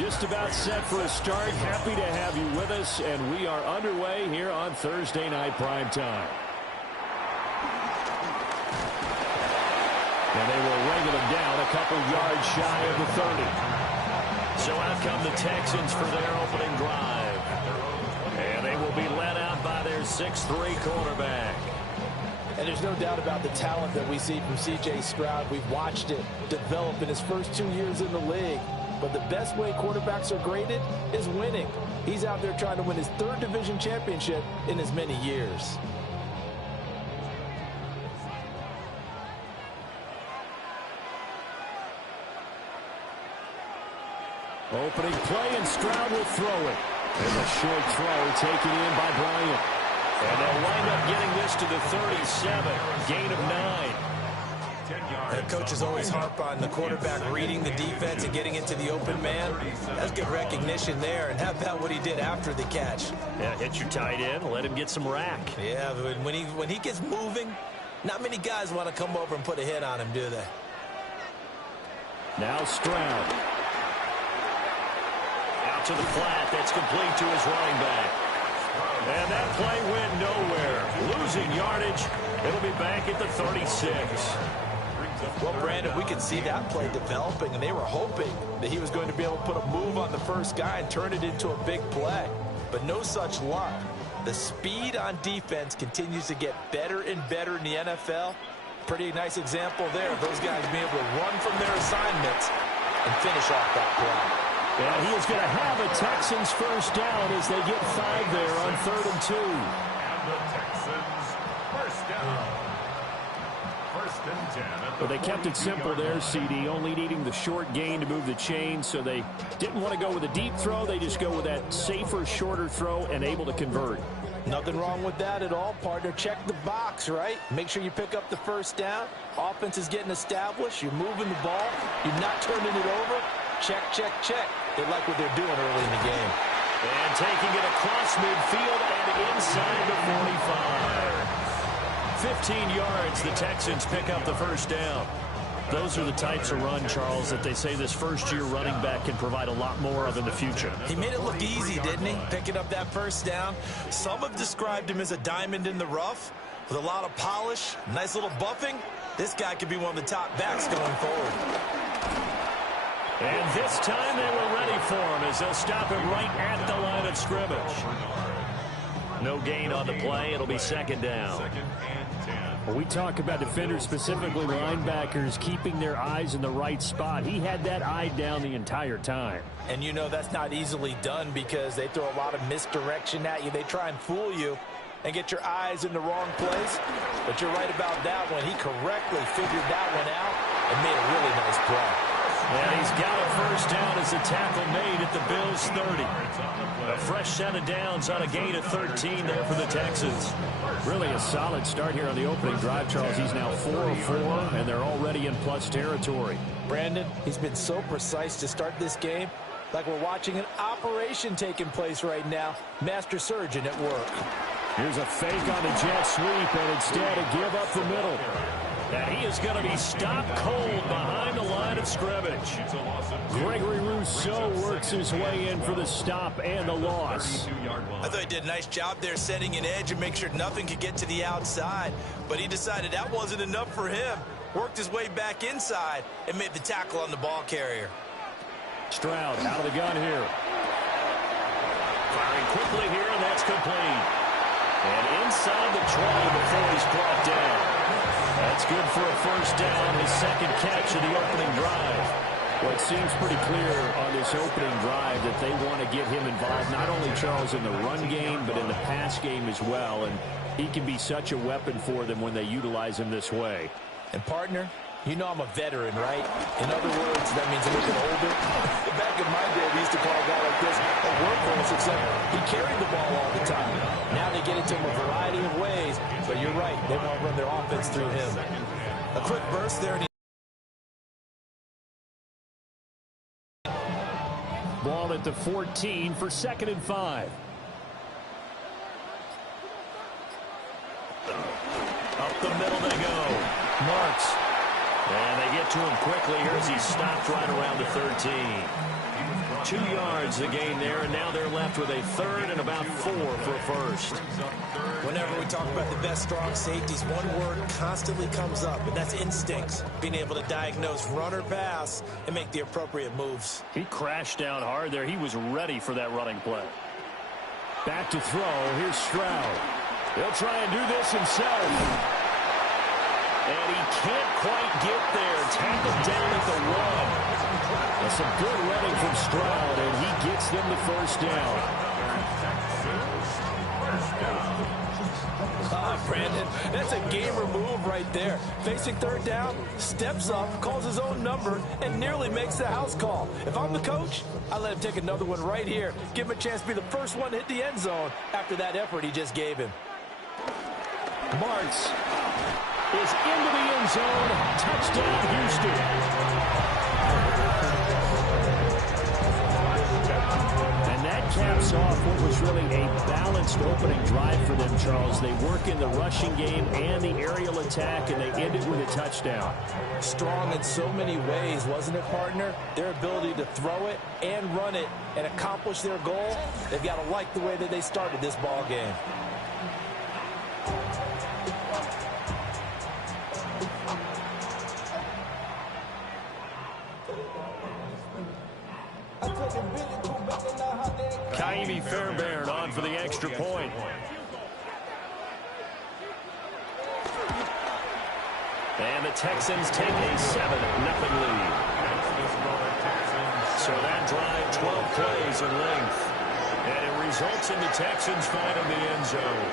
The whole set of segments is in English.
Just about set for a start. Happy to have you with us, and we are underway here on Thursday Night Primetime. And they will wrangle him down a couple yards shy of the 30. So out come the Texans for their opening drive. And they will be led out by their 6'3" quarterback. And there's no doubt about the talent that we see from C.J. Stroud. We've watched it develop in his first 2 years in the league. But the best way quarterbacks are graded is winning. He's out there trying to win his 3rd division championship in as many years. Opening play, and Stroud will throw it. And a short throw taken in by Bryant. And they'll wind up getting this to the 37. Gain of 9. The coaches always harp on the quarterback reading the defense and getting into the open man. That's good recognition there. And how about what he did after the catch? Yeah, hit your tight end, let him get some rack. Yeah, but when he gets moving, not many guys want to come over and put a hit on him, do they? Now Stroud. Out to the flat. That's complete to his running back. And that play went nowhere. Losing yardage. It'll be back at the 36. Well, Brandon, we could see that play developing, and they were hoping that he was going to be able to put a move on the first guy and turn it into a big play. But no such luck. The speed on defense continues to get better and better in the NFL. Pretty nice example there of those guys being able to run from their assignments and finish off that play. And he is going to have a Texans first down as they get 5 there on 3rd and 2. And the Texans first down. First and 10. Well, they kept it simple there, CD, only needing the short gain to move the chain, so they didn't want to go with a deep throw. They just go with that safer, shorter throw and able to convert. Nothing wrong with that at all, partner. Check the box, right? Make sure you pick up the first down. Offense is getting established. You're moving the ball. You're not turning it over. Check, check, check. They like what they're doing early in the game. And taking it across midfield and inside the 45. 15 yards, the Texans pick up the first down. Those are the types of run, Charles, that they say this first-year running back can provide a lot more of in the future. He made it look easy, didn't he? Picking up that first down. Some have described him as a diamond in the rough with a lot of polish, nice little buffing. This guy could be one of the top backs going forward. And this time they were ready for him as they'll stop him right at the line of scrimmage. No gain on the play. It'll be second down. Well, we talk about defenders, specifically linebackers, keeping their eyes in the right spot. He had that eye down the entire time. And you know that's not easily done because they throw a lot of misdirection at you. They try and fool you and get your eyes in the wrong place. But you're right about that one. He correctly figured that one out and made a really nice play. And he's got a first down as the tackle made at the Bills' 30. A fresh set of downs on a gain of 13 there for the Texans. Really a solid start here on the opening drive, Charles. He's now 4 of 4, and they're already in plus territory. Brandon, he's been so precise to start this game, like we're watching an operation taking place right now. Master surgeon at work. Here's a fake on the jet sweep, and instead a give up the middle. And he is going to be stopped cold behind the line of scrimmage. Gregory Rousseau works his way in for the stop and the loss. I thought he did a nice job there setting an edge and make sure nothing could get to the outside. But he decided that wasn't enough for him. Worked his way back inside and made the tackle on the ball carrier. Stroud out of the gun here. Firing quickly here, and that's complete. And inside the 20 before he's brought down. That's good for a first down, his second catch of the opening drive. Well, it seems pretty clear on this opening drive that they want to get him involved, not only, Charles, in the run game, but in the pass game as well. And he can be such a weapon for them when they utilize him this way. And, partner, you know I'm a veteran, right? In other words, that means a little bit older. Back in my day, we used to call a guy like this a workhorse, except he carried the ball all the time. Now they get it to him a variety of ways, but you're right. They want to run their offense through him. A quick burst there. Ball at the 14 for 2nd and 5. Up the middle they go. Marks And they get to him quickly here as he's stopped right around the 13. 2 yards a gain there, and now they're left with a third and about 4 for a first. Whenever we talk about the best strong safeties, one word constantly comes up, and that's instincts. Being able to diagnose run or pass and make the appropriate moves. He crashed down hard there. He was ready for that running play. Back to throw. Here's Stroud. He'll try and do this himself. And he can't quite get there. Tackled down at the 1. That's some good running from Stroud, and he gets them the first down. Brandon, that's a gamer move right there. Facing third down, steps up, calls his own number, and nearly makes the house call. If I'm the coach, I let him take another one right here. Give him a chance to be the first one to hit the end zone after that effort he just gave him. Martz is into the end zone. Touchdown, Houston. And that caps off what was really a balanced opening drive for them, Charles. They work in the rushing game and the aerial attack, and they end it with a touchdown. Strong in so many ways, wasn't it, partner? Their ability to throw it and run it and accomplish their goal, they've got to like the way that they started this ball game. Kaimi Fairbairn on for the extra point. And the Texans take a 7-0 lead. So that drive, 12 plays in length. And it results in the Texans finding the end zone.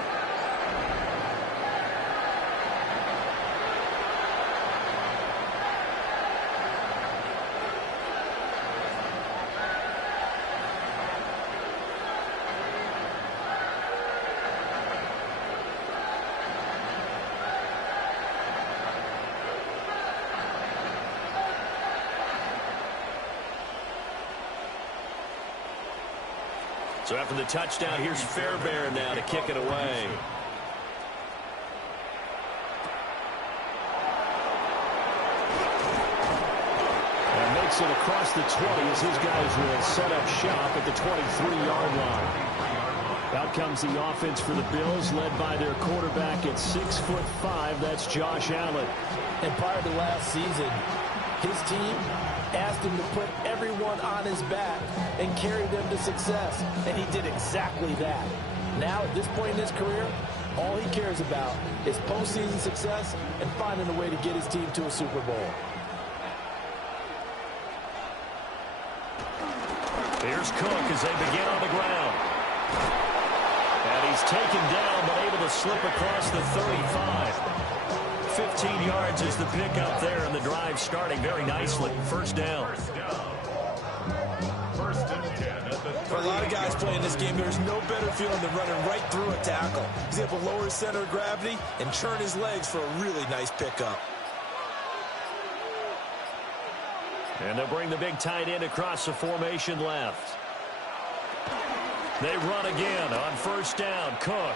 So after the touchdown, here's Fairbairn now to kick it away. And makes it across the 20 as his guys will set up shop at the 23-yard line. Out comes the offense for the Bills, led by their quarterback at 6'5". That's Josh Allen. And prior to last season, his team asked him to put everyone on his back and carry them to success, and he did exactly that. Now, at this point in his career, all he cares about is postseason success and finding a way to get his team to a Super Bowl. Here's Cook as they begin on the ground. And he's taken down, but able to slip across the 35. 15 yards is the pickup there, and the drive starting very nicely. First down. For a lot of guys playing this game, there's no better feeling than running right through a tackle. He's able to lower his center of gravity and churn his legs for a really nice pickup. And they'll bring the big tight end across the formation left. They run again on first down. Cook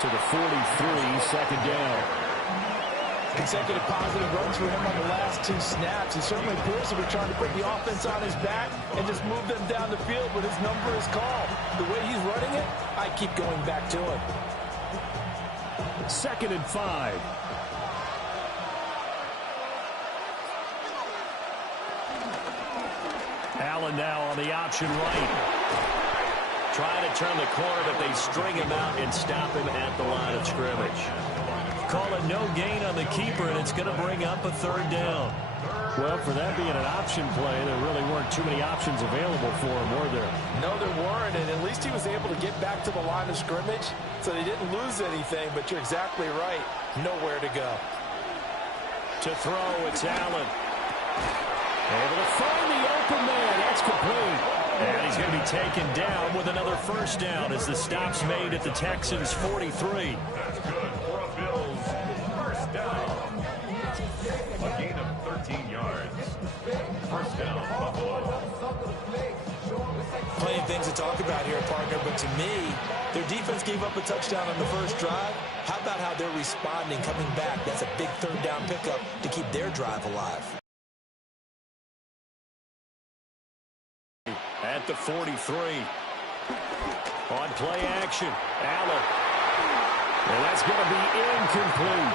to the 43, second down. Consecutive positive runs for him on the last 2 snaps. He certainly appears to be trying to put the offense on his back and just move them down the field, but his number is called. The way he's running it, I keep going back to him. 2nd and 5. Allen now on the option right. Trying to turn the corner, but they string him out and stop him at the line of scrimmage. Call it no gain on the keeper, and it's going to bring up a 3rd down. Well, for that being an option play, there really weren't too many options available for him, were there? No, there weren't, and at least he was able to get back to the line of scrimmage, so they didn't lose anything, but you're exactly right. Nowhere to go. To throw, it's Allen. Able to find the open man. That's complete. And he's going to be taken down with another first down as the stop's made at the Texans' 43. That's good for a Bills first down. A gain of 13 yards. First down, Buffalo. Plenty of things to talk about here, partner, but to me, Their defense gave up a touchdown on the first drive. How about how they're responding, coming back? That's a big third down pickup to keep their drive alive. At the 43. On play action, Allen. And that's going to be incomplete.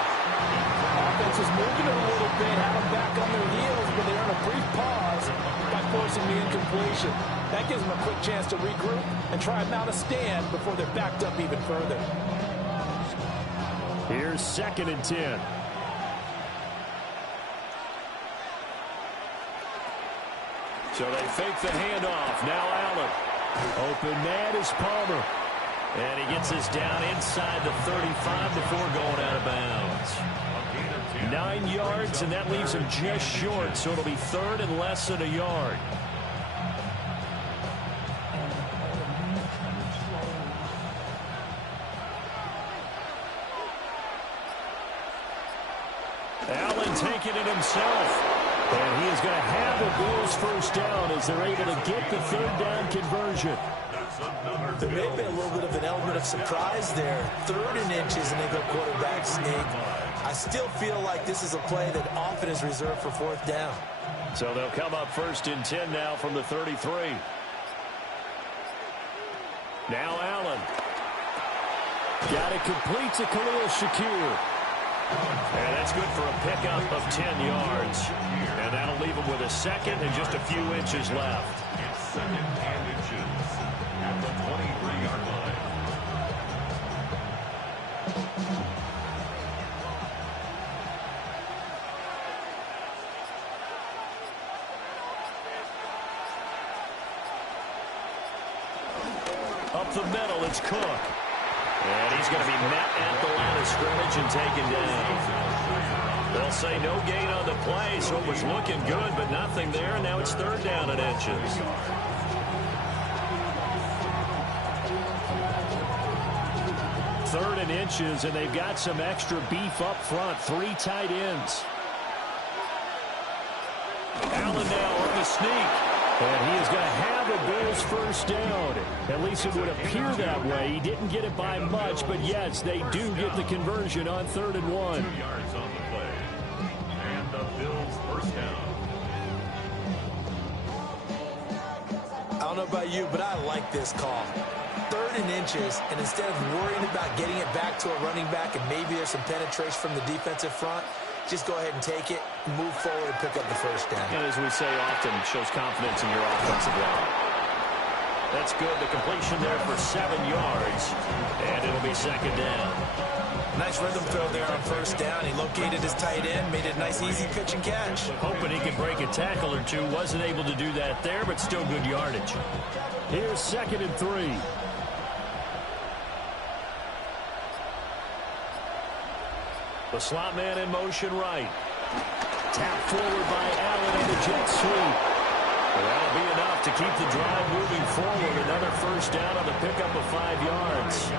Offense is moving it a little bit, have them back on their heels, but they earn a brief pause by forcing the incompletion. That gives them a quick chance to regroup and try and mount a stand before they're backed up even further. Here's 2nd and 10. So they fake the handoff. Now Allen. Open man is Palmer. And he gets us down inside the 35 before going out of bounds. 9 yards, and that leaves him just short, so it'll be 3rd and less than a yard. Allen taking it himself. And he is going to have a Bills first down as they're able to get the 3rd down conversion. There may have been a little bit of an element of surprise there. 3rd and inches, and they go quarterback sneak. I still feel like this is a play that often is reserved for 4th down. So they'll come up 1st and 10 now from the 33. Now Allen. Got it complete to Khalil Shakir. And that's good for a pickup of 10 yards. And that'll leave him with a 2nd and just a few inches left. It's 2nd and inches at the 23-yard line. Up the middle, it's Cook. And he's going to be met at the line of scrimmage and taken down. They'll say no gain on the play, so it was looking good, but nothing there. Now it's 3rd down and inches. Third and inches, and they've got some extra beef up front. 3 tight ends. Allen now on the sneak. And he is going to have a Bills first down. At least it would appear that way. He didn't get it by much, but yes, they do get the conversion on 3rd and 1. 2 yards on the play. And the Bills first down. I don't know about you, but I like this call. 3rd and inches, and instead of worrying about getting it back to a running back and maybe there's some penetration from the defensive front, just go ahead and take it, move forward, and pick up the first down. And as we say often, it shows confidence in your offensive line. That's good. The completion there for 7 yards, and it'll be 2nd down. Nice rhythm throw there on 1st down. He located his tight end, made it a nice, easy pitch and catch. Hoping he could break a tackle or two. Wasn't able to do that there, but still good yardage. Here's 2nd and 3. The slot man in motion right. Tap forward by Allen and the jet sweep. Well, that'll be enough to keep the drive moving forward. Another first down on the pickup of 5 yards.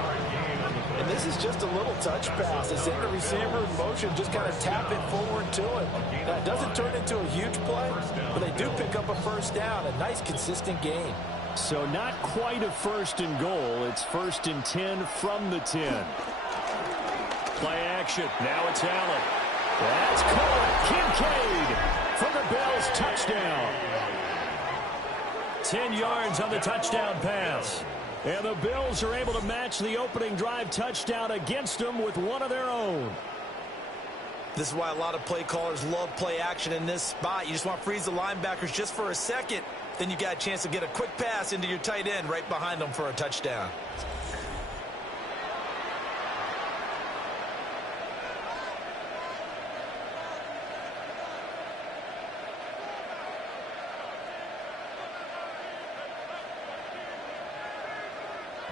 And this is just a little touch pass. They send the receiver in motion, just kind of tap it forward to him. Now, it doesn't turn into a huge play, but they do pick up a first down. A nice, consistent gain. So not quite a 1st and goal. It's 1st and 10 from the 10. Play action. Now it's Allen. That's caught. Kincaid for the Bills touchdown. 10 yards on the touchdown pass. And the Bills are able to match the opening drive touchdown against them with one of their own. This is why a lot of play callers love play action in this spot. You just want to freeze the linebackers just for a second. Then you got a chance to get a quick pass into your tight end right behind them for a touchdown.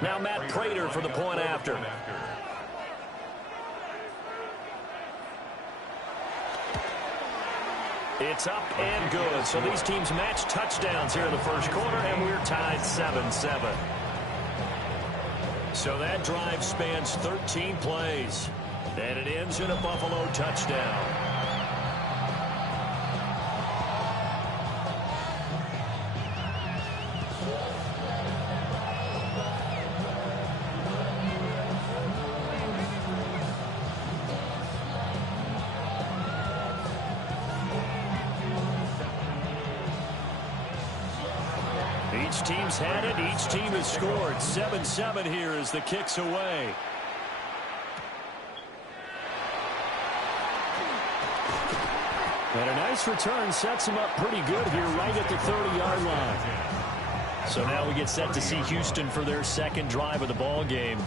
Now Matt Prater for the point after. It's up and good. So these teams match touchdowns here in the first quarter, and we're tied 7-7. So that drive spans 13 plays, and it ends in a Buffalo touchdown. Each team's had it. Each team has scored. 7-7 here as the kick's away. And a nice return sets them up pretty good here right at the 30-yard line. So now we get set to see Houston for their second drive of the ball game.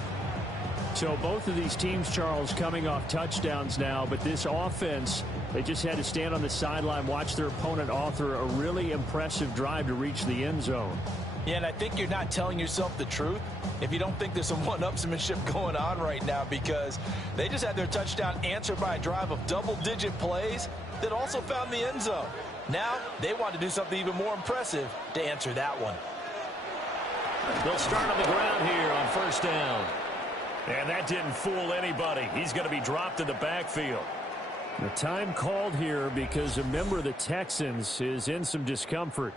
So both of these teams, Charles, coming off touchdowns now, but this offense, they just had to stand on the sideline, watch their opponent author a really impressive drive to reach the end zone. Yeah, and I think you're not telling yourself the truth if you don't think there's some one-upsmanship going on right now, because they just had their touchdown answered by a drive of double-digit plays that also found the end zone. Now they want to do something even more impressive to answer that one. They'll start on the ground here on first down. And that didn't fool anybody. He's going to be dropped in the backfield. The time called here because a member of the Texans is in some discomfort.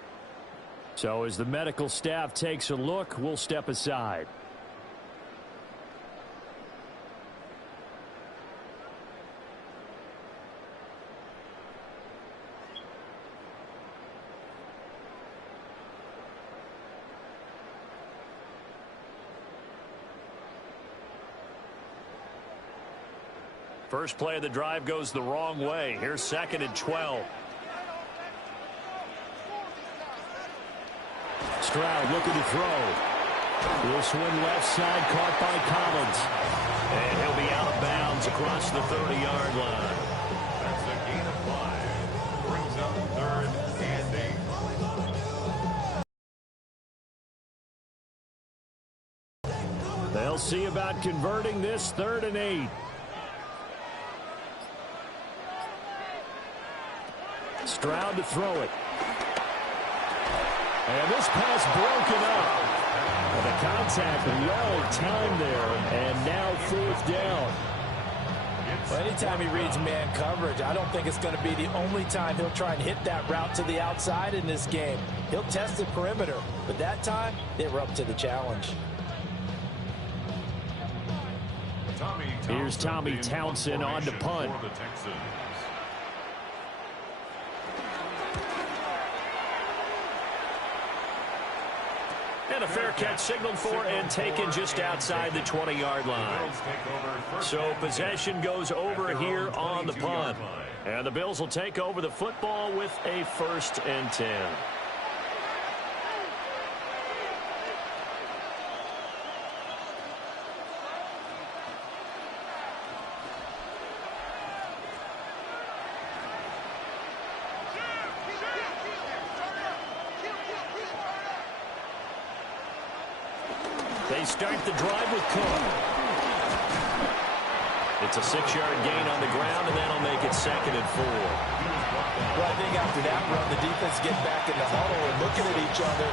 So as the medical staff takes a look, we'll step aside. First play of the drive goes the wrong way. Here's 2nd and 12. Stroud looking to throw. This one left side caught by Collins. And he'll be out of bounds across the 30-yard line. That's a gain of 5. Brings up 3rd and 8. They'll see about converting this 3rd and 8. Stroud to throw it. And this pass broken up. And the contact well timed there. And now 4th down. Well, anytime he reads man coverage, I don't think it's going to be the only time he'll try and hit that route to the outside in this game. He'll test the perimeter. But that time, they were up to the challenge. Here's Tommy Townsend on to punt. And a fair catch signaled for and taken just outside the 20-yard line. So possession goes over here on the punt. And the Bills will take over the football with a 1st and 10. They start the drive with Cook. It's a 6-yard gain on the ground, and that'll make it 2nd and 4. Well, I think after that run, the defense get back in the huddle and looking at each other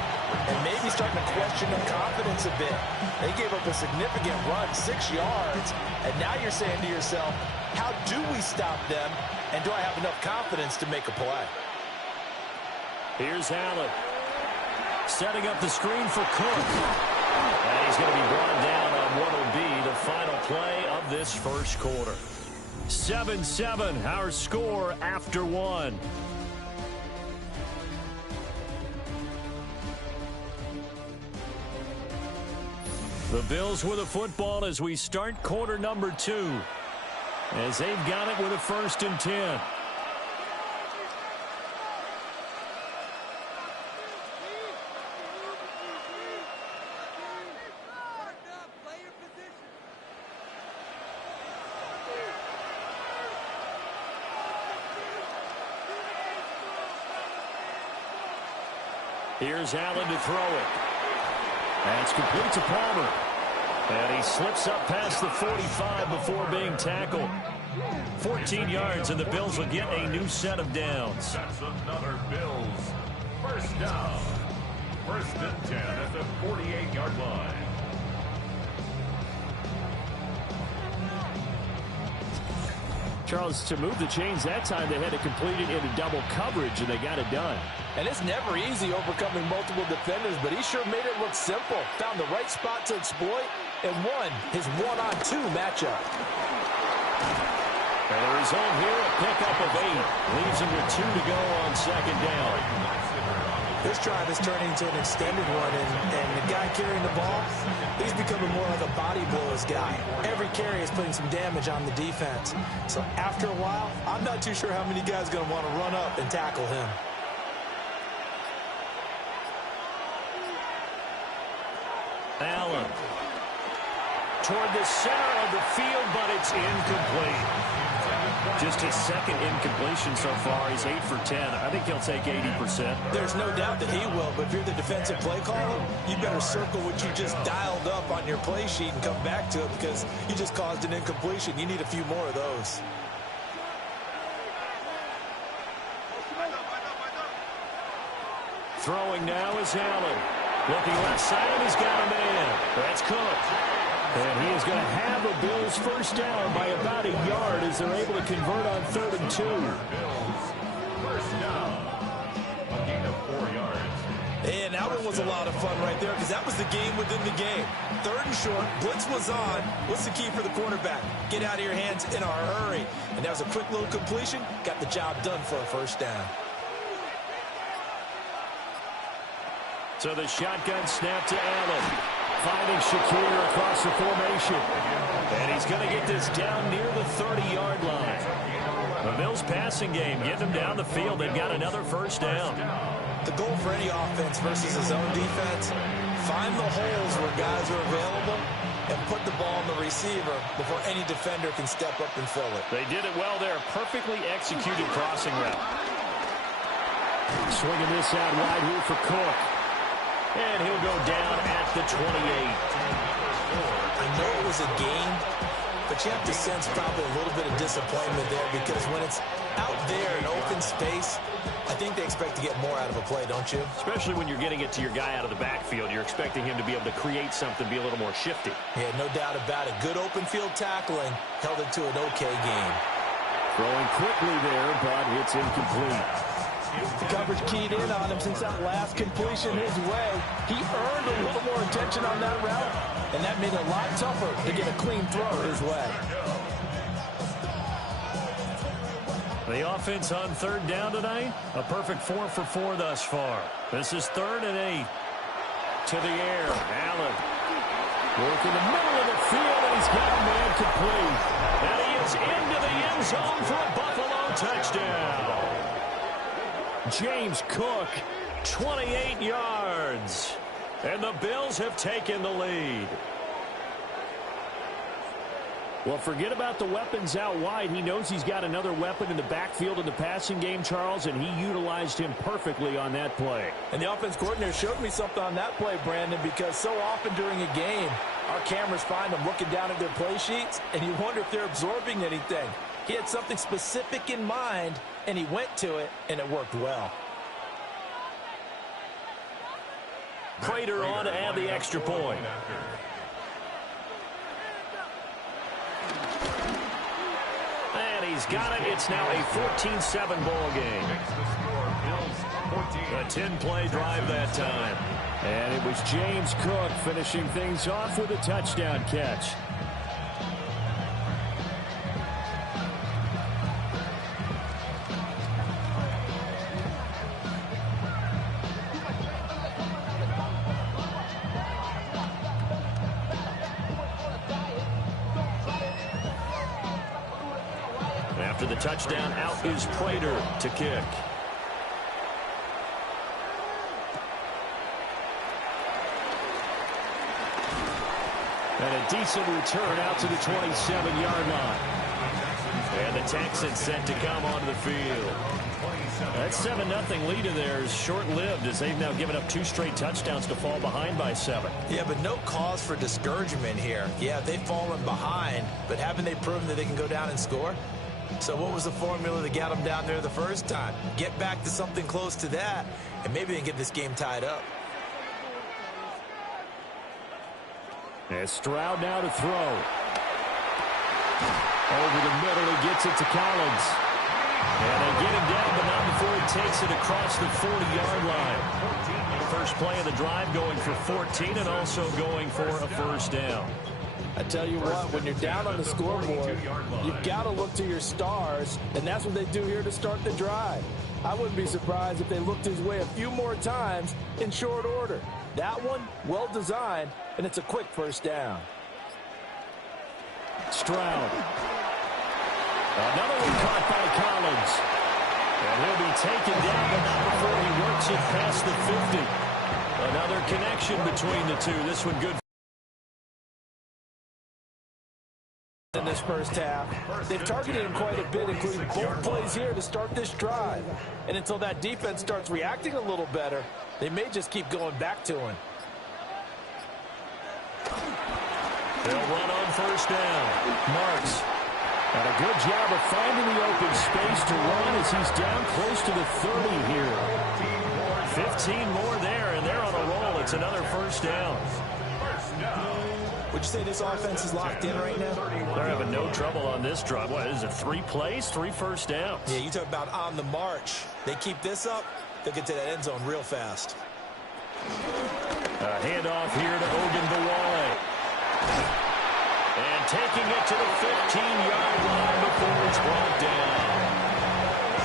and maybe starting to question their confidence a bit. They gave up a significant run, 6 yards, and now you're saying to yourself, how do we stop them, and do I have enough confidence to make a play? Here's Allen. Setting up the screen for Cook. And he's going to be brought down on what will be the final play of this first quarter. 7-7, our score after 1. The Bills with a football as we start quarter number 2. As they've got it with a 1st and 10. Here's Allen to throw it. And it's complete to Palmer. And he slips up past the 45 before being tackled. 14 yards, and the Bills will get a new set of downs. That's another Bills 1st down. 1st and 10 at the 48-yard line. Charles, to move the chains that time, they had to complete it into double coverage, and they got it done. And it's never easy overcoming multiple defenders, but he sure made it look simple. Found the right spot to exploit and won his 1-on-2 matchup. And the result here, a pickup of 8. Leaves him with 2 to go on 2nd down. This drive is turning into an extended one, and the guy carrying the ball, he's becoming more like a body blows guy. Every carry is putting some damage on the defense. So after a while, I'm not too sure how many guys are going to want to run up and tackle him. Allen toward the center of the field, but it's incomplete. Just his second incompletion so far. He's 8 for 10. I think he'll take 80%. There's no doubt that he will, but if you're the defensive play caller, you better circle what you just dialed up on your play sheet and come back to it because you just caused an incompletion. You need a few more of those. Throwing now is Allen. Looking left side, he's got a man. That's Cook. And he is going to have a Bills first down by about a yard as they're able to convert on 3rd and 2. First down. A gain of 4 yards. And that one was a lot of fun right there because that was the game within the game. 3rd and short, blitz was on. What's the key for the quarterback? Get out of your hands in a hurry. And that was a quick little completion. Got the job done for a first down. So the shotgun snap to Allen. Finding Shakir across the formation. And he's going to get this down near the 30-yard line. The Bills passing game, getting them down the field. They've got another first down. The goal for any offense versus his own defense, find the holes where guys are available and put the ball on the receiver before any defender can step up and fill it. They did it well there. Perfectly executed crossing route. Swinging this out wide here for Cook. And he'll go down at the 28. I know it was a gain, but you have to sense probably a little bit of disappointment there because when it's out there in open space, I think they expect to get more out of a play, don't you? Especially when you're getting it to your guy out of the backfield. You're expecting him to be able to create something, be a little more shifty. Yeah, no doubt about it. Good open field tackling held it to an okay game. Throwing quickly there, but it's incomplete. The coverage keyed in on him since that last completion his way. He earned a little more attention on that route, and that made it a lot tougher to get a clean throw his way. The offense on 3rd down tonight, a perfect 4 for 4 thus far. This is 3rd and 8. To the air, Allen. Working the middle of the field, and he's got a man complete. And he is into the end zone for a Buffalo touchdown. James Cook, 28 yards. And the Bills have taken the lead. Well, forget about the weapons out wide. He knows he's got another weapon in the backfield in the passing game, Charles, and he utilized him perfectly on that play. And the offense coordinator showed me something on that play, Brandon, because so often during a game, our cameras find them looking down at their play sheets, and you wonder if they're absorbing anything. He had something specific in mind, and he went to it, and it worked well. Prater on to add the extra point. And he's got it. It's now a 14-7 ball game. A 10-play drive that time. And it was James Cook finishing things off with a touchdown catch. After the touchdown, out is Prater to kick. And a decent return out to the 27-yard line. And the Texans set to come onto the field. That 7-0 lead of theirs short-lived as they've now given up 2 straight touchdowns to fall behind by 7. Yeah, but no cause for discouragement here. Yeah, they've fallen behind, but haven't they proven that they can go down and score? So what was the formula that got them down there the first time? Get back to something close to that, and maybe they can get this game tied up. As Stroud now to throw. Over the middle, he gets it to Collins. And they get him down, but not before he takes it across the 40-yard line. First play of the drive going for 14 and also going for a first down. I tell you what, when you're down on the scoreboard, you've got to look to your stars, and that's what they do here to start the drive. I wouldn't be surprised if they looked his way a few more times in short order. That one, well designed, and it's a quick first down. Stroud. Another one caught by Collins. And he'll be taken down, but not before he works it past the 50. Another connection between the two. This one good. In this first half, they've targeted him quite a bit, including both plays here to start this drive. And until that defense starts reacting a little better, they may just keep going back to him. They'll run on first down. Marks. And a good job of finding the open space to run as he's down close to the 30 here. 15 more there, and they're on a roll. It's another first down. Would you say this offense is locked in right now? They're having no trouble on this drive. What is it, 3 plays, 3 first downs? Yeah, you talk about on the march. They keep this up, they'll get to that end zone real fast. A handoff here to Ogunbowale. And taking it to the 15-yard line before it's brought down.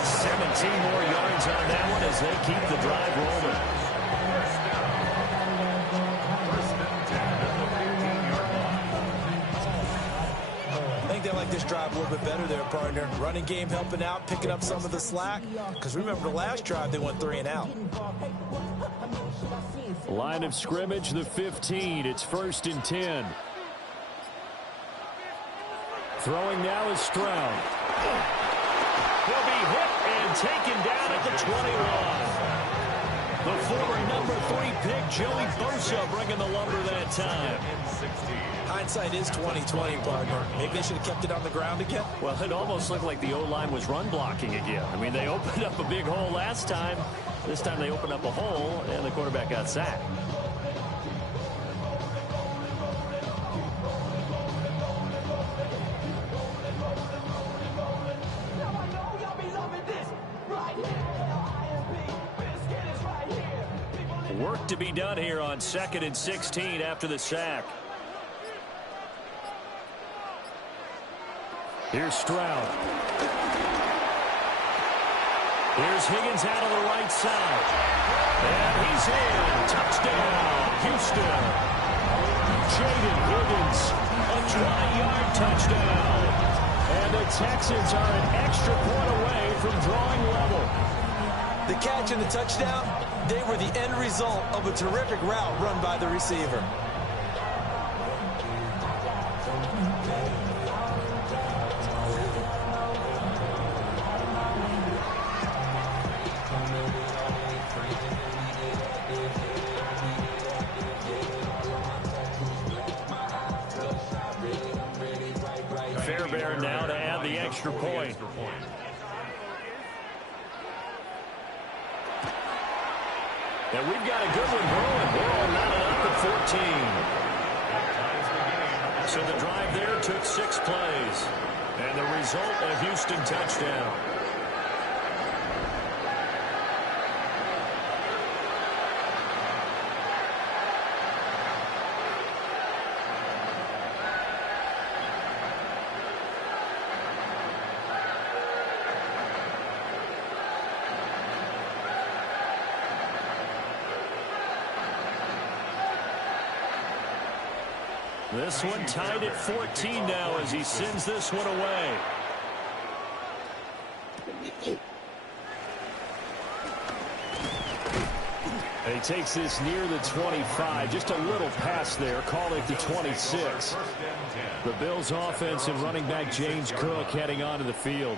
17 more yards on that one as they keep the drive rolling. They like this drive a little bit better there, partner. Running game helping out, picking up some of the slack. Because remember the last drive, they went 3 and out. Line of scrimmage, the 15. It's 1st and 10. Throwing now is Stroud. He'll be hit and taken down at the 21. The former number 3 pick, Joey Bosa, bringing the lumber that time. Hindsight is 20/20, partner. Maybe they should have kept it on the ground again. Well, it almost looked like the O-line was run blocking again. I mean, they opened up a big hole last time. This time they opened up a hole, and the quarterback got sacked. Work to be done here on 2nd and 16 after the sack. Here's Stroud. Here's Higgins out of the right side. And he's in. Touchdown, Houston. Jaden Higgins, a 20-yard touchdown. And the Texans are an extra point away from drawing level. The catch and the touchdown, they were the end result of a terrific route run by the receiver. Fairbairn now to add the extra point. And we've got a good one going. We're all mounted up at 14. So the drive there took 6 plays. And the result, a Houston touchdown. This one tied at 14 now as he sends this one away. And he takes this near the 25. Just a little pass there. Call it the 26. The Bills offense and running back James Cook heading onto the field.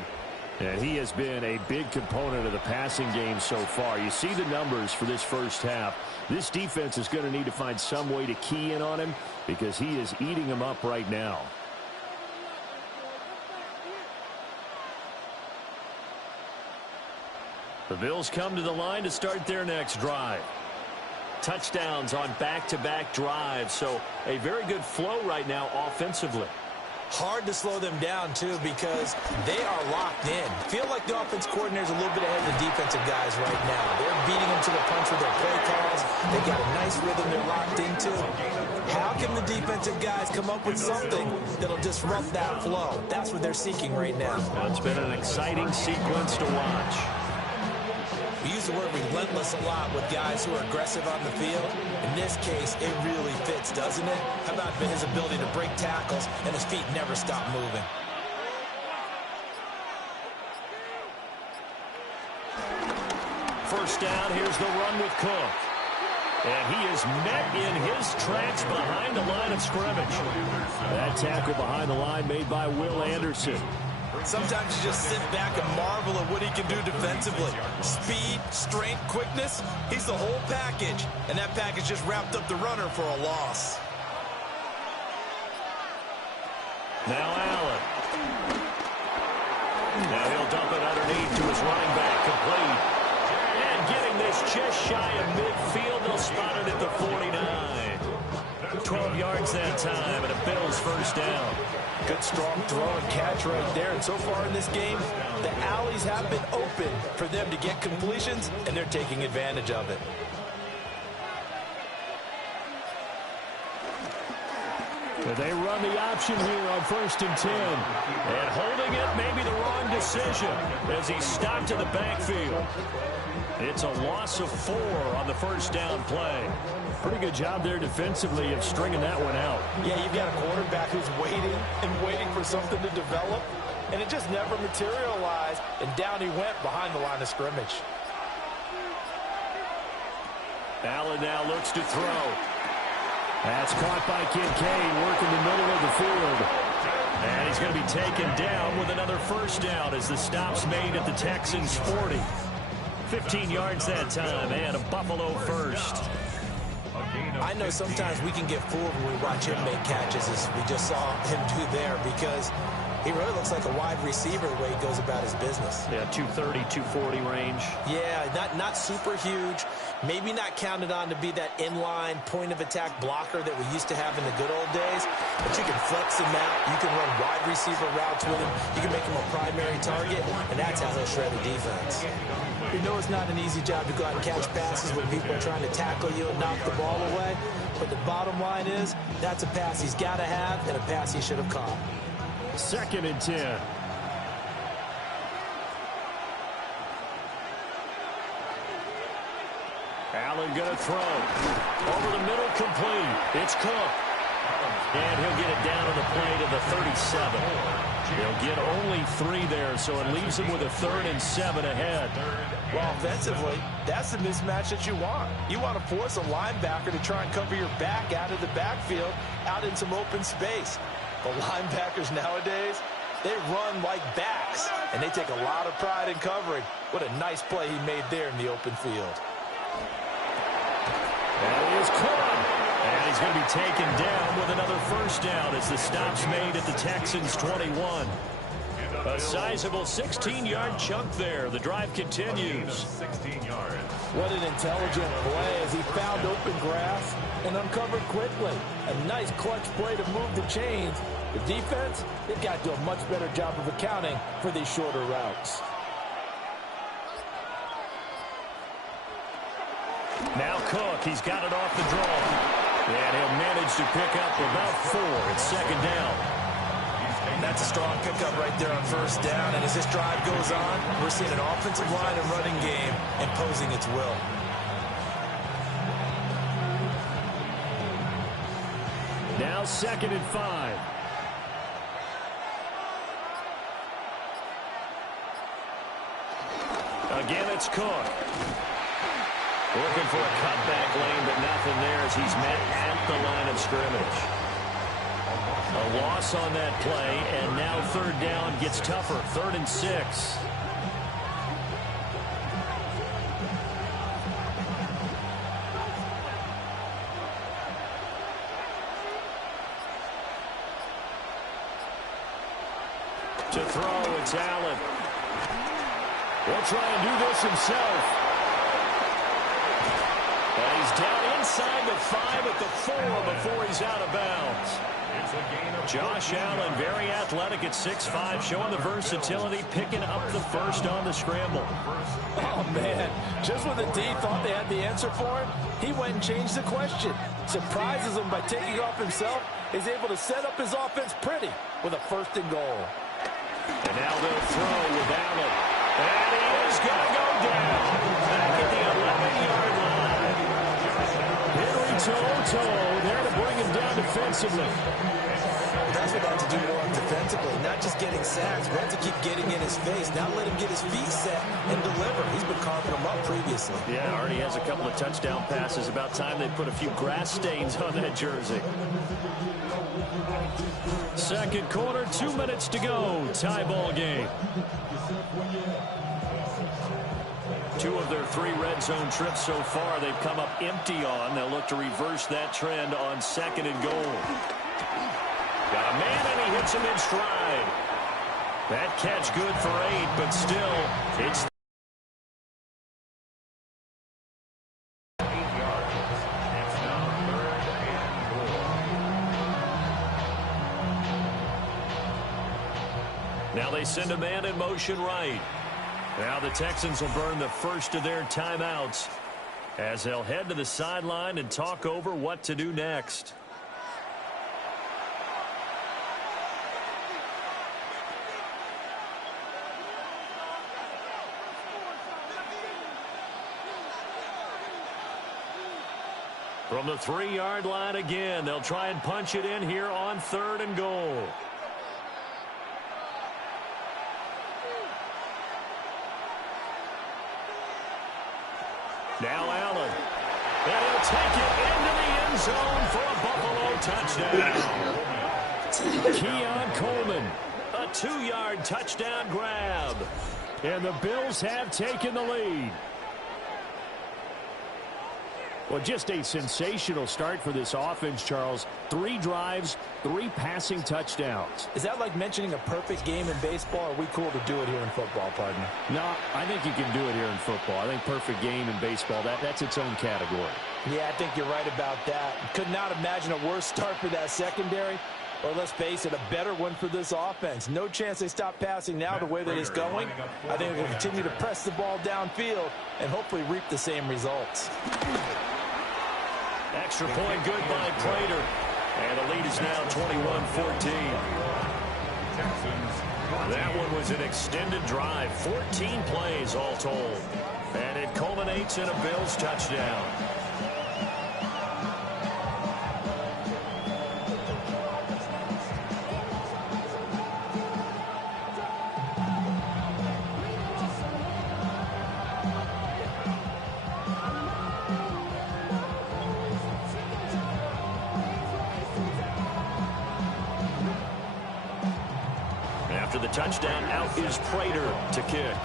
And he has been a big component of the passing game so far. You see the numbers for this first half. This defense is going to need to find some way to key in on him because he is eating them up right now. The Bills come to the line to start their next drive. Touchdowns on back-to-back drives, so a very good flow right now offensively. Hard to slow them down, too, because they are locked in. Feel like the offense coordinator's a little bit ahead of the defensive guys right now. They're beating them to the punch with their play calls. They got a nice rhythm they're locked into. How can the defensive guys come up with something that'll disrupt that flow? That's what they're seeking right now. Well, it's been an exciting sequence to watch. We use the word relentless a lot with guys who are aggressive on the field. In this case, it really fits, doesn't it? How about his ability to break tackles and his feet never stop moving? First down, here's the run with Cook. And he is met in his tracks behind the line of scrimmage. That tackle behind the line made by Will Anderson. Sometimes you just sit back and marvel at what he can do defensively. Speed, strength, quickness, he's the whole package. And that package just wrapped up the runner for a loss. Now Allen. Now he'll dump it underneath to his running back, complete. And getting this just shy of midfield, they'll spot it at the 49. 12 yards that time, and a Bills first down. Good strong throw and catch right there. And so far in this game, the alleys have been open for them to get completions, and they're taking advantage of it. They run the option here on 1st and 10. And holding it may be the wrong decision as he's stopped in the backfield. It's a loss of 4 on the first down play. Pretty good job there defensively of stringing that one out. Yeah, you've got a quarterback who's waiting and waiting for something to develop, and it just never materialized, and down he went behind the line of scrimmage. Allen now looks to throw. That's caught by Kincaid, working the middle of the field. And he's going to be taken down with another first down as the stop's made at the Texans' 40. 15 yards that time, and a Buffalo first. I know sometimes we can get fooled when we watch him make catches, as we just saw him do there, because he really looks like a wide receiver the way he goes about his business. Yeah, 230, 240 range. Yeah, not super huge. Maybe not counted on to be that inline point-of-attack blocker that we used to have in the good old days. But you can flex him out. You can run wide receiver routes with him. You can make him a primary target, and that's how he'll shred the defense. You know it's not an easy job to go out and catch passes when people are trying to tackle you and knock the ball away. But the bottom line is, that's a pass he's got to have and a pass he should have caught. 2nd and 10. Allen going to throw. Over the middle, complete. It's Cook. And he'll get it down on the play to the 37. He'll get only 3 there, so it leaves him with a 3rd and 7 ahead. Well, offensively, that's the mismatch that you want. You want to force a linebacker to try and cover your back out of the backfield, out in some open space. The linebackers nowadays, they run like backs, and they take a lot of pride in covering. What a nice play he made there in the open field. That is Cook. And he's going to be taken down with another first down as the stop's made at the Texans' 21. A sizable 16-yard chunk there. The drive continues. 16 yards. What an intelligent play as he found open grass and uncovered quickly. A nice clutch play to move the chains. The defense, they've got to do a much better job of accounting for these shorter routes. Now Cook, he's got it off the draw. And he'll manage to pick up about 4. It's 2nd down. That's a strong pickup right there on first down. And as this drive goes on, we're seeing an offensive line and running game imposing its will. Now 2nd and 5. Again, it's Cook. Looking for a cutback lane, but nothing there as he's met at the line of scrimmage. A loss on that play, and now 3rd down gets tougher. 3rd and 6. To throw, it's Allen. He'll try and do this himself. And he's down inside the 5 at the 4 before he's out of bounds. Josh Allen, very athletic at 6'5", showing the versatility, picking up the first on the scramble. Oh, man. Just when the D thought they had the answer for him, he went and changed the question. Surprises him by taking off himself. He's able to set up his offense pretty with a 1st and goal. And now they'll throw with Allen. And he is going to go down. Back at the 11-yard line. Henry toe there to bring him down defensively. That's what they have to do more defensively, not just getting sacks, but to keep getting in his face. Now let him get his feet set and deliver. He's been carving them up previously. Yeah, already has a couple of touchdown passes. About time they put a few grass stains on that jersey. Second quarter, 2 minutes to go. Tie ball game. 2 of their 3 red zone trips so far they've come up empty on. They'll look to reverse that trend on 2nd and goal. Got a man, and he hits him in stride. That catch good for 8, but still, it's... Now they send a man in motion right. Now the Texans will burn the first of their timeouts as they'll head to the sideline and talk over what to do next. From the 3-yard line again, they'll try and punch it in here on 3rd and goal. Now Allen. And he'll take it into the end zone for a Buffalo touchdown. Keon Coleman, a 2-yard touchdown grab. And the Bills have taken the lead. Well, just a sensational start for this offense, Charles. 3 drives, 3 passing touchdowns. Is that like mentioning a perfect game in baseball? Or are we cool to do it here in football, partner? No, I think you can do it here in football. I think perfect game in baseball, that's its own category. Yeah, I think you're right about that. Could not imagine a worse start for that secondary. Or let's face it, a better one for this offense. No chance they stop passing now the way that it's going. I think they'll continue to press the ball downfield and hopefully reap the same results. Extra point good by Prater. And the lead is now 21-14. That one was an extended drive. 14 plays all told. And it culminates in a Bills touchdown. After the touchdown, out is Prater to kick.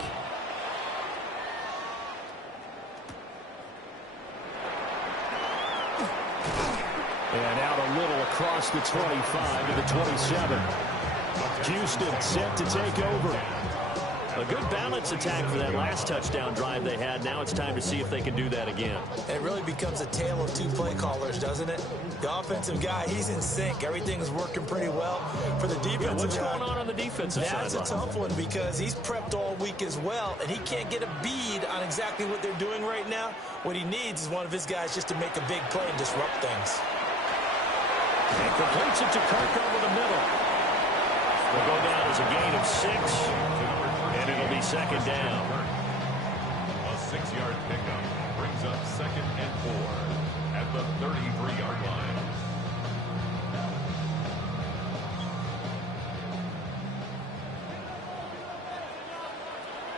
And out a little across the 25 to the 27. Houston set to take over. A good balance attack for that last touchdown drive they had. Now it's time to see if they can do that again. It really becomes a tale of 2 play callers, doesn't it? The offensive guy, he's in sync. Everything's working pretty well. For the defensive guy, what's going on the defensive side? That's a tough one because he's prepped all week as well, and he can't get a bead on exactly what they're doing right now. What he needs is one of his guys just to make a big play and disrupt things. And completes it to Kirk over the middle. Will go down as a gain of 6. And it'll be 2nd down. A 6-yard pickup brings up 2nd and 4 at the 33-yard line.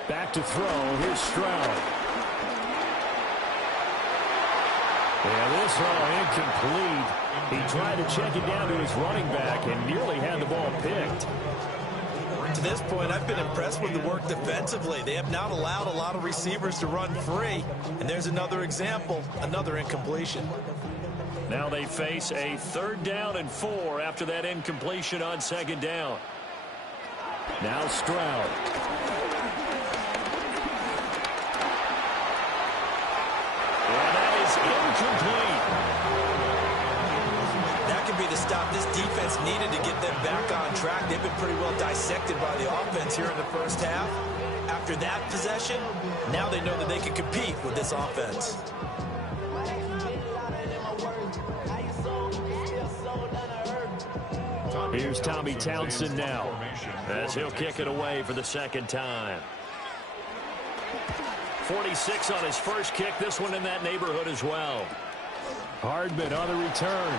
Back to throw. Here's Stroud. And this incomplete. He tried to check it down to his running back and nearly had the ball picked. To this point, I've been impressed with the work defensively. They have not allowed a lot of receivers to run free. And there's another example, another incompletion. Now they face a 3rd down and 4 after that incompletion on 2nd down. Now Stroud. And that is incomplete. That could be the stop. This defense needed to get them back on track. They've been pretty well dissected by the offense here in the first half. After that possession, now they know that they can compete with this offense. Here's Tommy Townsend now, as he'll kick it away for the second time. 46 on his first kick. This one in that neighborhood as well. Hardman on the return.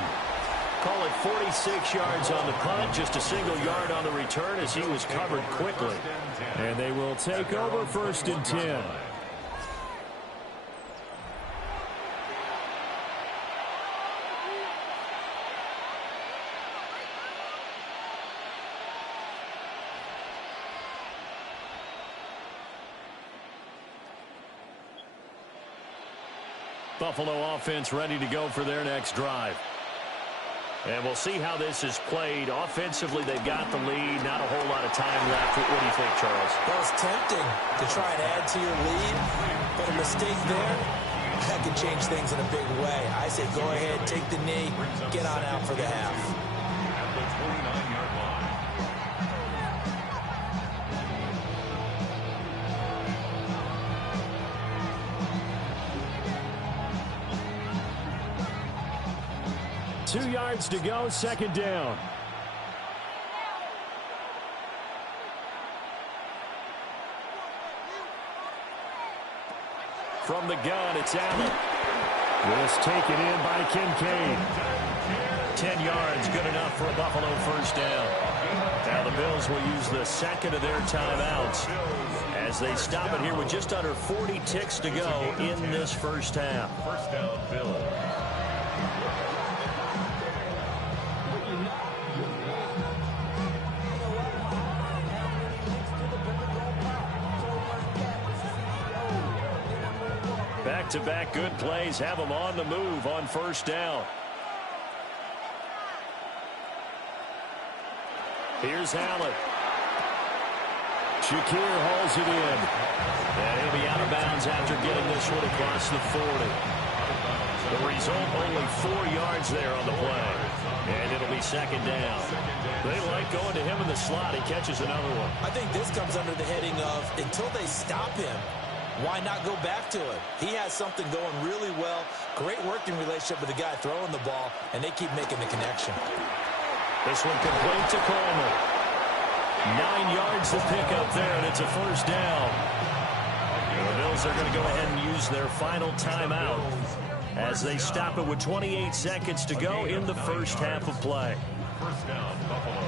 Call it 46 yards on the punt, just a single yard on the return as he was covered quickly. And they will take over 1st and 10. Buffalo offense ready to go for their next drive. And we'll see how this is played. Offensively, they've got the lead. Not a whole lot of time left. What do you think, Charles? Well, it's tempting to try and add to your lead, but a mistake there, that can change things in a big way. I say go ahead, take the knee, get on out for the half. At the 29-yard line. 2 yards to go, second down. From the gun, it's Allen. This taken in by Kincaid. 10 yards, good enough for a Buffalo first down. Now the Bills will use the second of their timeouts as they stop it here with just under 40 ticks to go in this first half. First down, Bills. Back-to-back good plays have them on the move on first down. Here's Allen. Shakir hauls it in. And he'll be out of bounds after getting this one across the 40. The result, only 4 yards there on the play. And it'll be second down. They like going to him in the slot. He catches another one. I think this comes under the heading of until they stop him, why not go back to it? He has something going really well. Great working relationship with the guy throwing the ball, and they keep making the connection. This one complete to Coleman. 9 yards to pick up there, and it's a first down. The Bills are going to go ahead and use their final timeout as they stop it with 28 seconds to go in the first half of play. First down, Buffalo.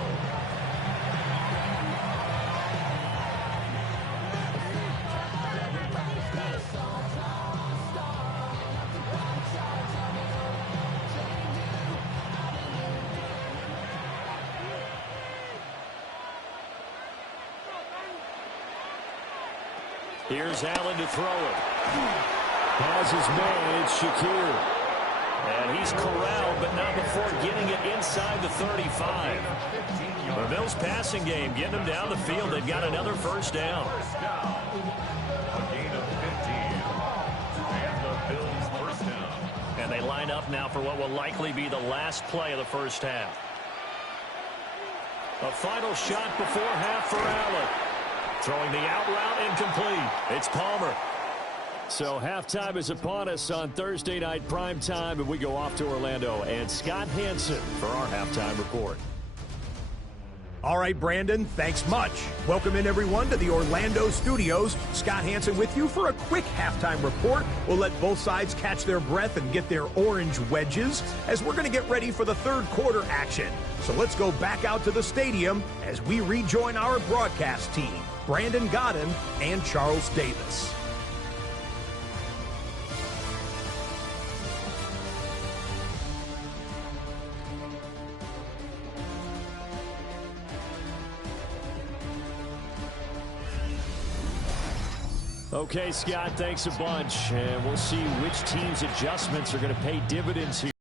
Here's Allen to throw it. Has his man, it's Shakir. And he's corralled, but not before getting it inside the 35. The Bills passing game, getting them down the field. They've got another first down. First down. A gain of 15. And the Bills first down. And they line up now for what will likely be the last play of the first half. A final shot before half for Allen. Throwing the out route incomplete. It's Palmer. So halftime is upon us on Thursday night primetime, and we go off to Orlando and Scott Hansen for our halftime report. All right, Brandon, thanks much. Welcome in, everyone, to the Orlando studios. Scott Hansen with you for a quick halftime report. We'll let both sides catch their breath and get their orange wedges as we're going to get ready for the third quarter action. So let's go back out to the stadium as we rejoin our broadcast team, Brandon Godden and Charles Davis. Okay, Scott, thanks a bunch. And we'll see which team's adjustments are going to pay dividends here.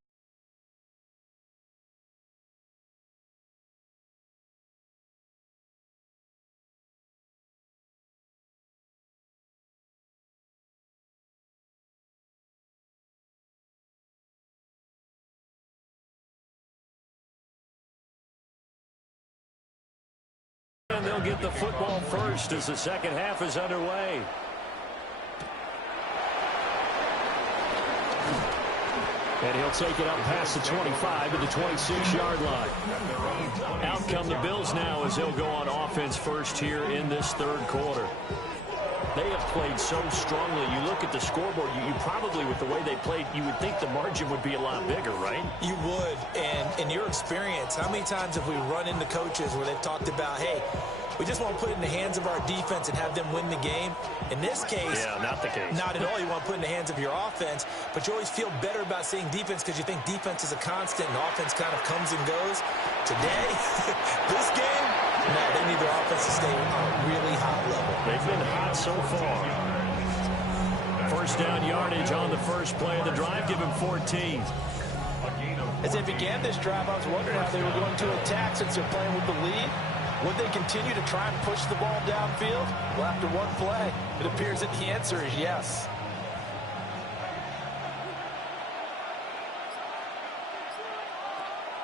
And they'll get the football first as the second half is underway. And he'll take it up past the 25 to the 26-yard line. Out come the Bills now as they'll go on offense first here in this third quarter. They have played so strongly. You look at the scoreboard, you probably, with the way they played, you would think the margin would be a lot bigger, right? You would. And in your experience, how many times have we run into coaches where they've talked about, hey, we just want to put it in the hands of our defense and have them win the game? In this case, yeah, not the case. Not at all. You want to put it in the hands of your offense, but you always feel better about saying defense because you think defense is a constant and offense kind of comes and goes. Today, this game, no, they need their offense to stay on a really high level. They've been hot so far. First down yardage on the first play of the drive. Give him 14. As they began this drive, I was wondering how they were going to attack since they're playing with the lead. Would they continue to try and push the ball downfield? Well, after one play, it appears that the answer is yes.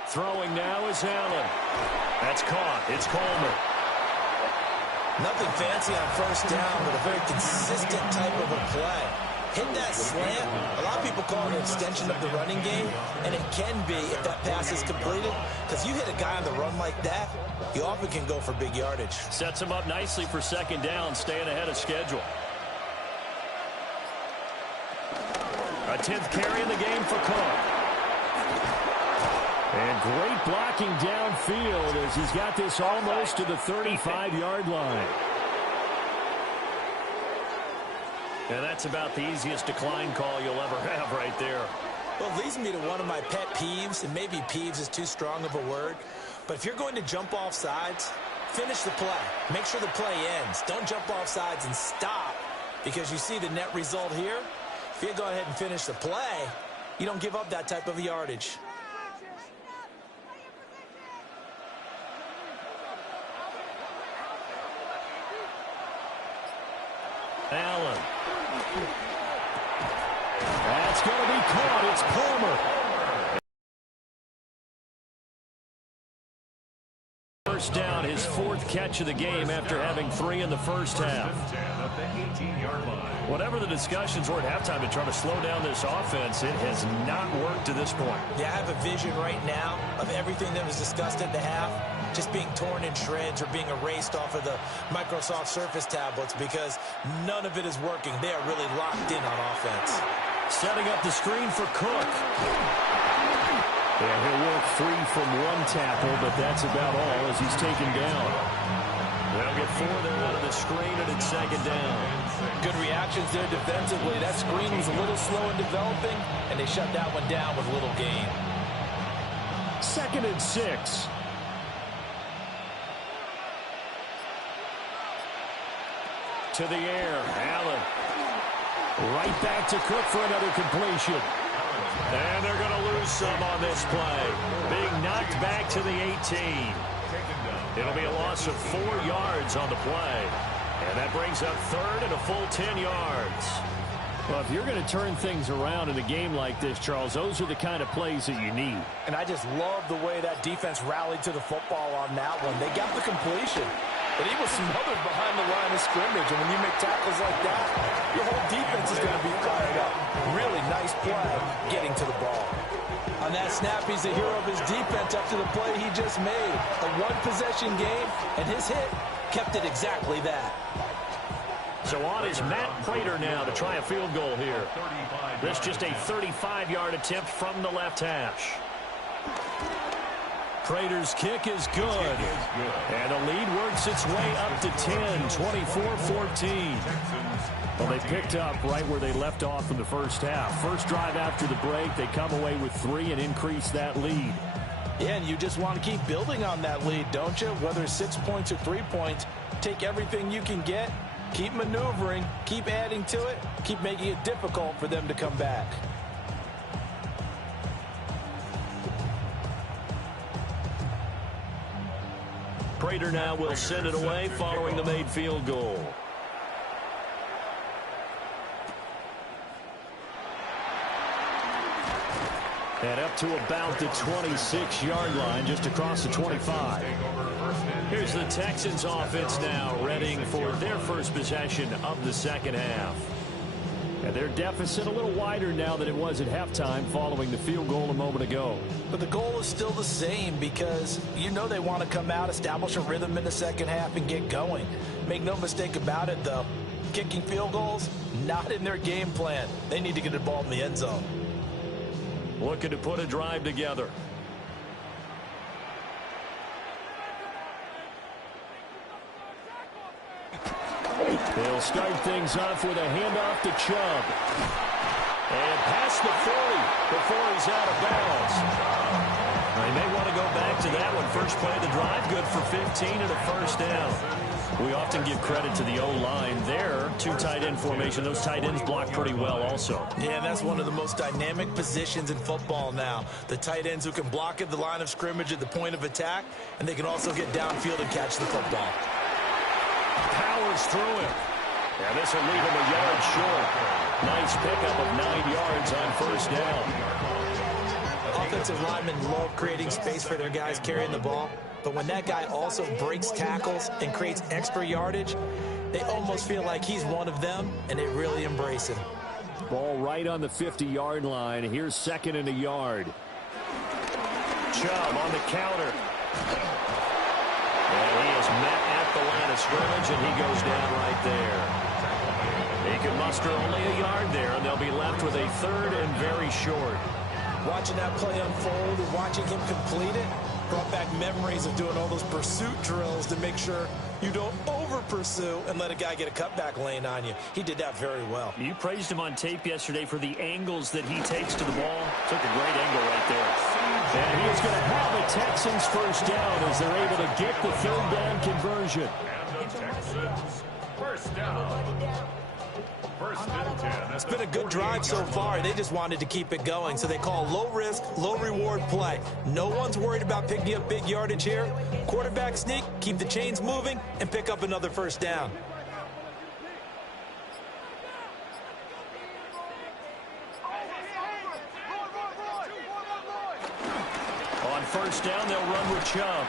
Throwing now is Allen. That's caught. It's Coleman. Nothing fancy on first down, but a very consistent type of a play. Hit that slant. A lot of people call it an extension of the running game, and it can be if that pass is completed, because you hit a guy on the run like that, you often can go for big yardage. Sets him up nicely for second down, staying ahead of schedule. A 10th carry in the game for Cook. And great blocking downfield as he's got this almost to the 35-yard line. And that's about the easiest decline call you'll ever have right there. Well, it leads me to one of my pet peeves, and maybe peeves is too strong of a word, but if you're going to jump off sides, finish the play. Make sure the play ends. Don't jump off sides and stop, because you see the net result here. If you go ahead and finish the play, you don't give up that type of yardage. Allen. That's going to be caught. It's Palmer. First down, his fourth catch of the game after having 3 in the first half. Whatever the discussions were at halftime to try to slow down this offense, it has not worked to this point. Yeah, I have a vision right now of everything that was discussed at the half just being torn in shreds or being erased off of the Microsoft Surface tablets because none of it is working. They are really locked in on offense. Setting up the screen for Cook. Yeah, he'll work free from one tackle, but that's about all as he's taken down. They'll get 4 there out of the screen, and it's second down. Good reactions there defensively. That screen was a little slow in developing, and they shut that one down with little gain. 2nd and 6. To the air, Allen. Right back to Cook for another completion. And they're going to lose some on this play. Being knocked back to the 18. It'll be a loss of 4 yards on the play. And that brings up 3rd and a full 10 yards. Well, if you're going to turn things around in a game like this, Charles, those are the kind of plays that you need. And I just love the way that defense rallied to the football on that one. They got the completion, but he was smothered behind the line of scrimmage. And when you make tackles like that, your whole defense is going to be fired up. Really nice play getting to the ball. On that snap, he's the hero of his defense after the play he just made. A one-possession game, and his hit kept it exactly that. So on is Matt Prater now to try a field goal here. This just a 35-yard attempt from the left hash. Prater's kick is good. And the lead works its way up to 10, 24-14. Well, they picked up right where they left off in the first half. First drive after the break, they come away with 3 and increase that lead. Yeah, and you just want to keep building on that lead, don't you? Whether it's 6 points or 3 points, take everything you can get, keep maneuvering, keep adding to it, keep making it difficult for them to come back. Prater now will send it away following the made field goal. And up to about the 26-yard line, just across the 25. Here's the Texans offense now, readying for their first possession of the second half. And their deficit a little wider now than it was at halftime following the field goal a moment ago. But the goal is still the same because you know they want to come out, establish a rhythm in the second half, and get going. Make no mistake about it, though. Kicking field goals, not in their game plan. They need to get the ball in the end zone. Looking to put a drive together. They'll start things off with a handoff to Chubb. And past the 40 before he's out of bounds. They may want to go back to that one. First play of the drive, good for 15 and a first down. We often give credit to the O-line there. Two tight end formation. Those tight ends block pretty well also. Yeah, that's one of the most dynamic positions in football now. The tight ends who can block at the line of scrimmage at the point of attack, and they can also get downfield and catch the football. Powers through him. And this will leave him a yard short. Nice pickup of 9 yards on first down. Offensive linemen love creating space for their guys carrying the ball. But when that guy also breaks tackles and creates extra yardage, they almost feel like he's one of them, and they really embrace him. Ball right on the 50-yard line. Here's second and a yard. Chubb on the counter. And he is met at the line of scrimmage, and he goes down right there. He can muster only a yard there, and they'll be left with a third and very short. Watching that play unfold and watching him complete it brought back memories of doing all those pursuit drills to make sure you don't over-pursue and let a guy get a cutback lane on you. He did that very well. You praised him on tape yesterday for the angles that he takes to the ball. Took a great angle right there. And he is going to have a Texans first down as they're able to get the third down conversion. And the Texans first down. First and 10. It's been a good drive so far. They just wanted to keep it going, so they call low-risk, low-reward play. No one's worried about picking up big yardage here. Quarterback sneak, keep the chains moving, and pick up another first down. On first down, they'll run with Chubb.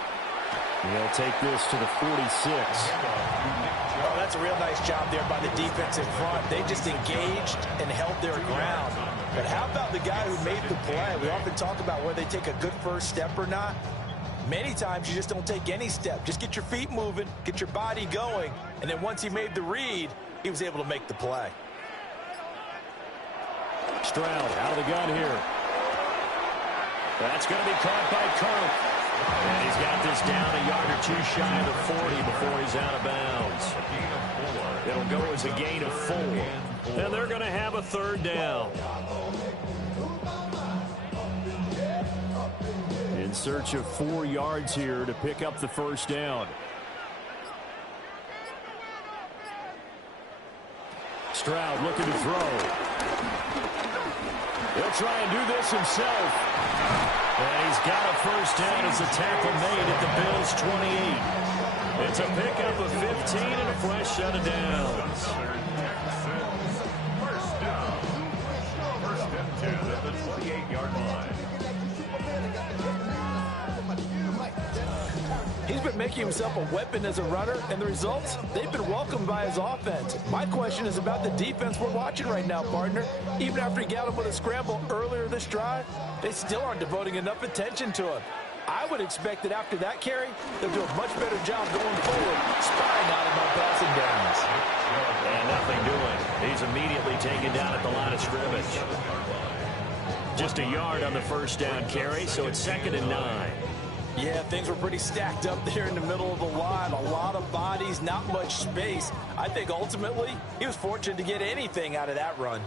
He'll take this to the 46. Oh, that's a real nice job there by the defense in front. They just engaged and held their ground. But how about the guy who made the play? We often talk about whether they take a good first step or not. Many times you just don't take any step. Just get your feet moving, get your body going, and then once he made the read, he was able to make the play. Stroud out of the gun here. That's going to be caught by Kirk. And he's got this down a yard or two shy of the 40 before he's out of bounds. It'll go as a gain of 4. And they're going to have a third down. In search of 4 yards here to pick up the first down. Stroud looking to throw. He'll try and do this himself. And he's got a first down as the tackle made at the Bills' 28. It's a pickup of 15 and a fresh set of downs. First down. First and 10 at the 28-yard line. He's been making himself a weapon as a runner, and the results, they've been welcomed by his offense. My question is about the defense we're watching right now, partner. Even after he got him with a scramble earlier this drive, they still aren't devoting enough attention to him. I would expect that after that carry, they'll do a much better job going forward, spying on him on passing downs. And nothing doing. He's immediately taken down at the line of scrimmage. Just a yard on the first down carry, so it's 2nd and 9. Yeah, things were pretty stacked up there in the middle of the line. A lot of bodies, not much space. I think ultimately he was fortunate to get anything out of that run.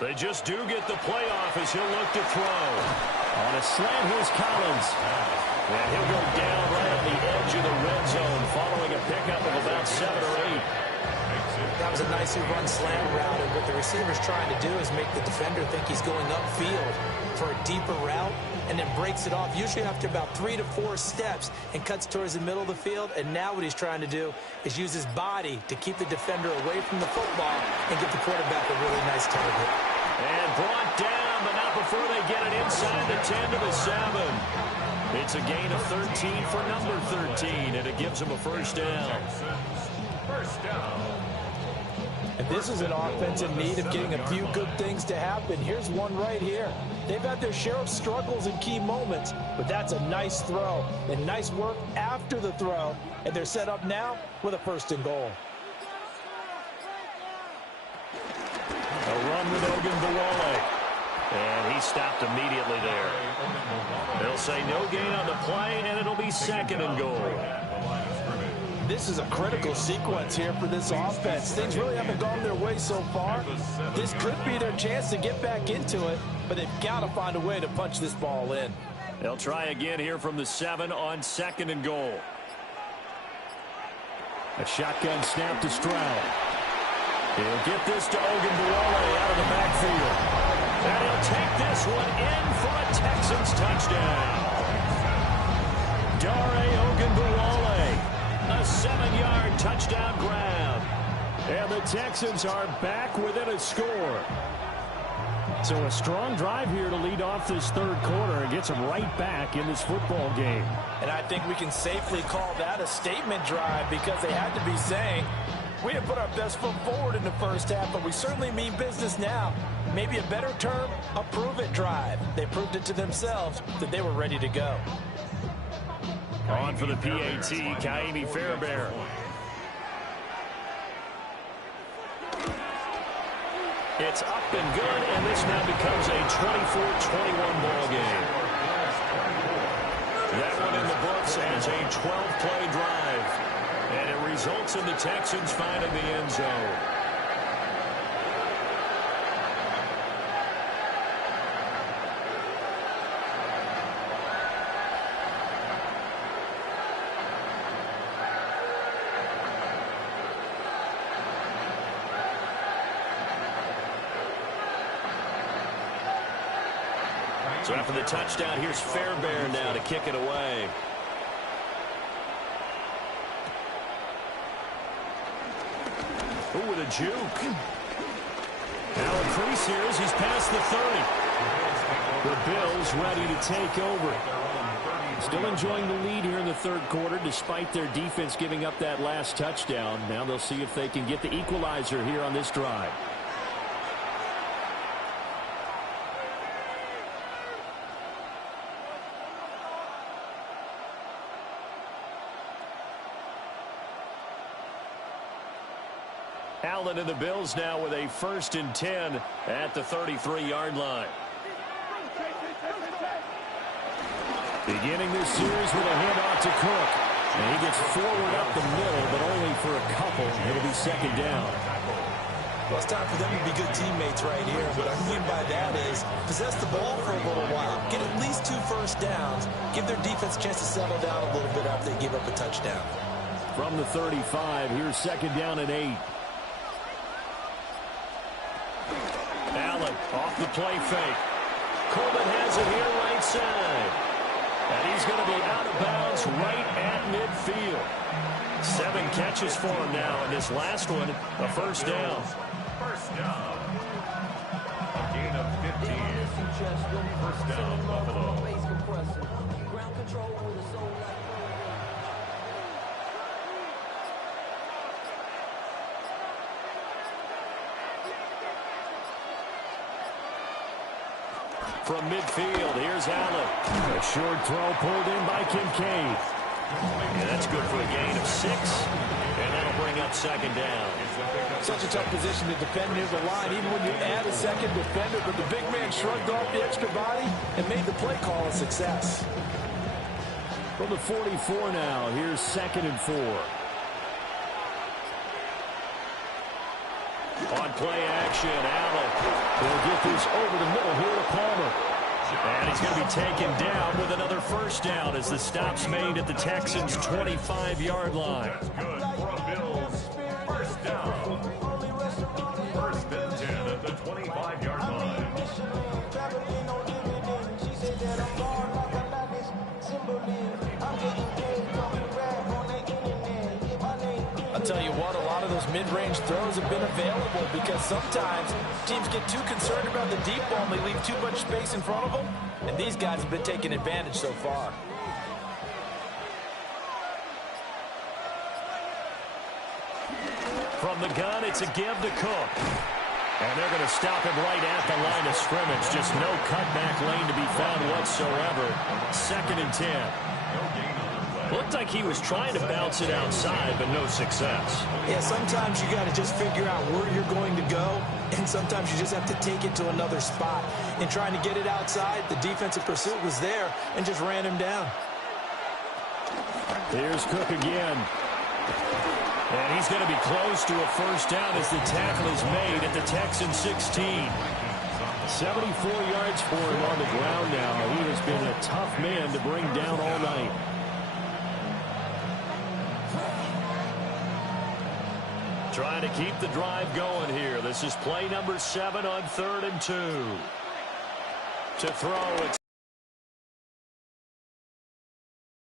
They just do get the playoff as he'll look to throw. On a slant, here's Collins. And he'll go down right on the edge of the red zone following a pickup of about 7 or 8. That was a nicely run slant route, and what the receiver's trying to do is make the defender think he's going upfield for a deeper route, and then breaks it off, usually after about 3 to 4 steps, and cuts towards the middle of the field. And now what he's trying to do is use his body to keep the defender away from the football and give the quarterback a really nice target. And brought down, but not before they get it inside the 10 to the 7. It's a gain of 13 for number 13, and it gives him a first down. First down. And this is an offense in need of getting a few good things to happen. Here's one right here. They've had their share of struggles in key moments, but that's a nice throw and nice work after the throw. And they're set up now with a first and goal. A run with Ogunbowale. And he stopped immediately there. They'll say no gain on the play, and it'll be second and goal. This is a critical sequence here for this offense. Things really haven't gone their way so far. This could be their chance to get back into it, but they've got to find a way to punch this ball in. They'll try again here from the 7 on second and goal. A shotgun snap to Stroud. He'll get this to Ogunbowale out of the backfield. And he'll take this one in for a Texans touchdown. Dare Ogunbowale. A 7-yard touchdown grab. And the Texans are back within a score. So a strong drive here to lead off this third quarter and gets them right back in this football game. And I think we can safely call that a statement drive, because they had to be saying, we didn't put our best foot forward in the first half, but we certainly mean business now. Maybe a better term, a prove-it drive. They proved it to themselves that they were ready to go. On for the PAT, Kaimi Fairbairn. It's up and good, and this now becomes a 24-21 ball game. That one in the books as a 12-play drive, and it results in the Texans finding the end zone. So after the touchdown, here's Fairbairn now to kick it away. Ooh, with a juke. Now a crease here as he's past the 30. The Bills ready to take over. Still enjoying the lead here in the third quarter despite their defense giving up that last touchdown. Now they'll see if they can get the equalizer here on this drive. Allen and the Bills now with a 1st and 10 at the 33-yard line. Beginning this series with a handoff to Cook. And he gets forward up the middle, but only for a couple. It'll be second down. Well, it's time for them to be good teammates right here. What I mean by that is possess the ball for a little while. Get at least 2 first downs. Give their defense a chance to settle down a little bit after they give up a touchdown. From the 35, here's second down and 8. Allen off the play fake. Coleman has it here right side. And he's going to be out of bounds right at midfield. 7 catches for him now, and this last one, a first down. First down. A gain of 15. First down, Buffalo. Ground control with a soul like From midfield, here's Allen. A short throw pulled in by Kincaid. And that's good for a gain of 6. And that'll bring up second down. Such a tough position to defend near the line, even when you add a second defender. But the big man shrugged off the extra body and made the play call a success. From the 44 now, here's second and 4. On play action, Allen will get this over the middle here to Palmer. And he's going to be taken down with another first down as the stop's made at the Texans' 25-yard line. Good for a Bills. First down. I'll tell you what, a lot of those mid-range throws have been available because sometimes teams get too concerned about the deep ball and they leave too much space in front of them. And these guys have been taking advantage so far. From the gun, it's a give to Cook. And they're going to stop him right at the line of scrimmage. Just no cutback lane to be found whatsoever. 2nd and 10. Looked like he was trying to bounce it outside, but no success. Yeah, sometimes you got to just figure out where you're going to go, and sometimes you just have to take it to another spot. In trying to get it outside, the defensive pursuit was there and just ran him down. Here's Cook again. And he's going to be close to a first down as the tackle is made at the Texans 16. 74 yards for him on the ground now. He has been a tough man to bring down all night. Trying to keep the drive going here. This is play number 7 on 3rd and 2. To throw, it's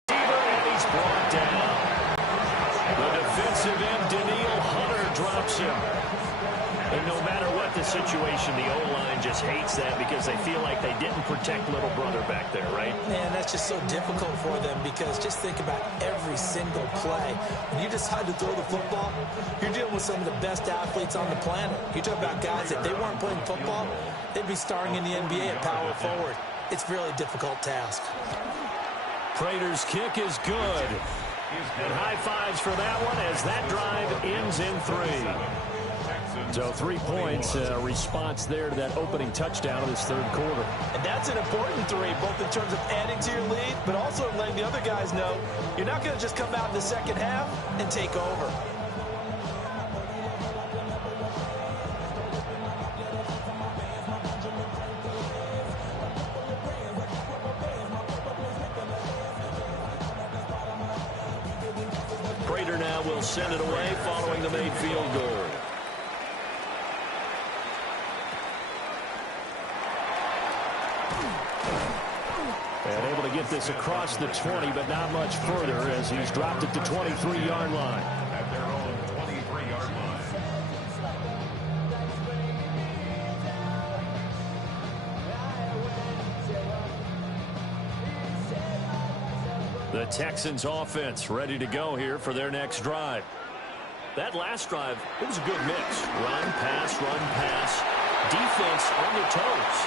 and he's brought down. The defensive end, Daniil Hunter, drops him. And no matter what the situation, the O-line just hates that because they feel like they didn't protect little brother back there, right? Man, that's just so difficult for them because just think about every single play. When you decide to throw the football, you're dealing with some of the best athletes on the planet. You talk about guys that they weren't playing football, they'd be starring in the NBA at power forward. It's a really difficult task. Prater's kick is good. And high fives for that one as that drive ends in 3. So 3 points, response there to that opening touchdown of this 3rd quarter. And that's an important 3, both in terms of adding to your lead, but also letting the other guys know you're not going to just come out in the second half and take over. Prater now will send it away following the made field goal. And able to get this across the 20, but not much further as he's dropped it to 23-yard line. At their own 23-yard line. The Texans offense ready to go here for their next drive. That last drive, it was a good mix. Run, pass, defense on their toes.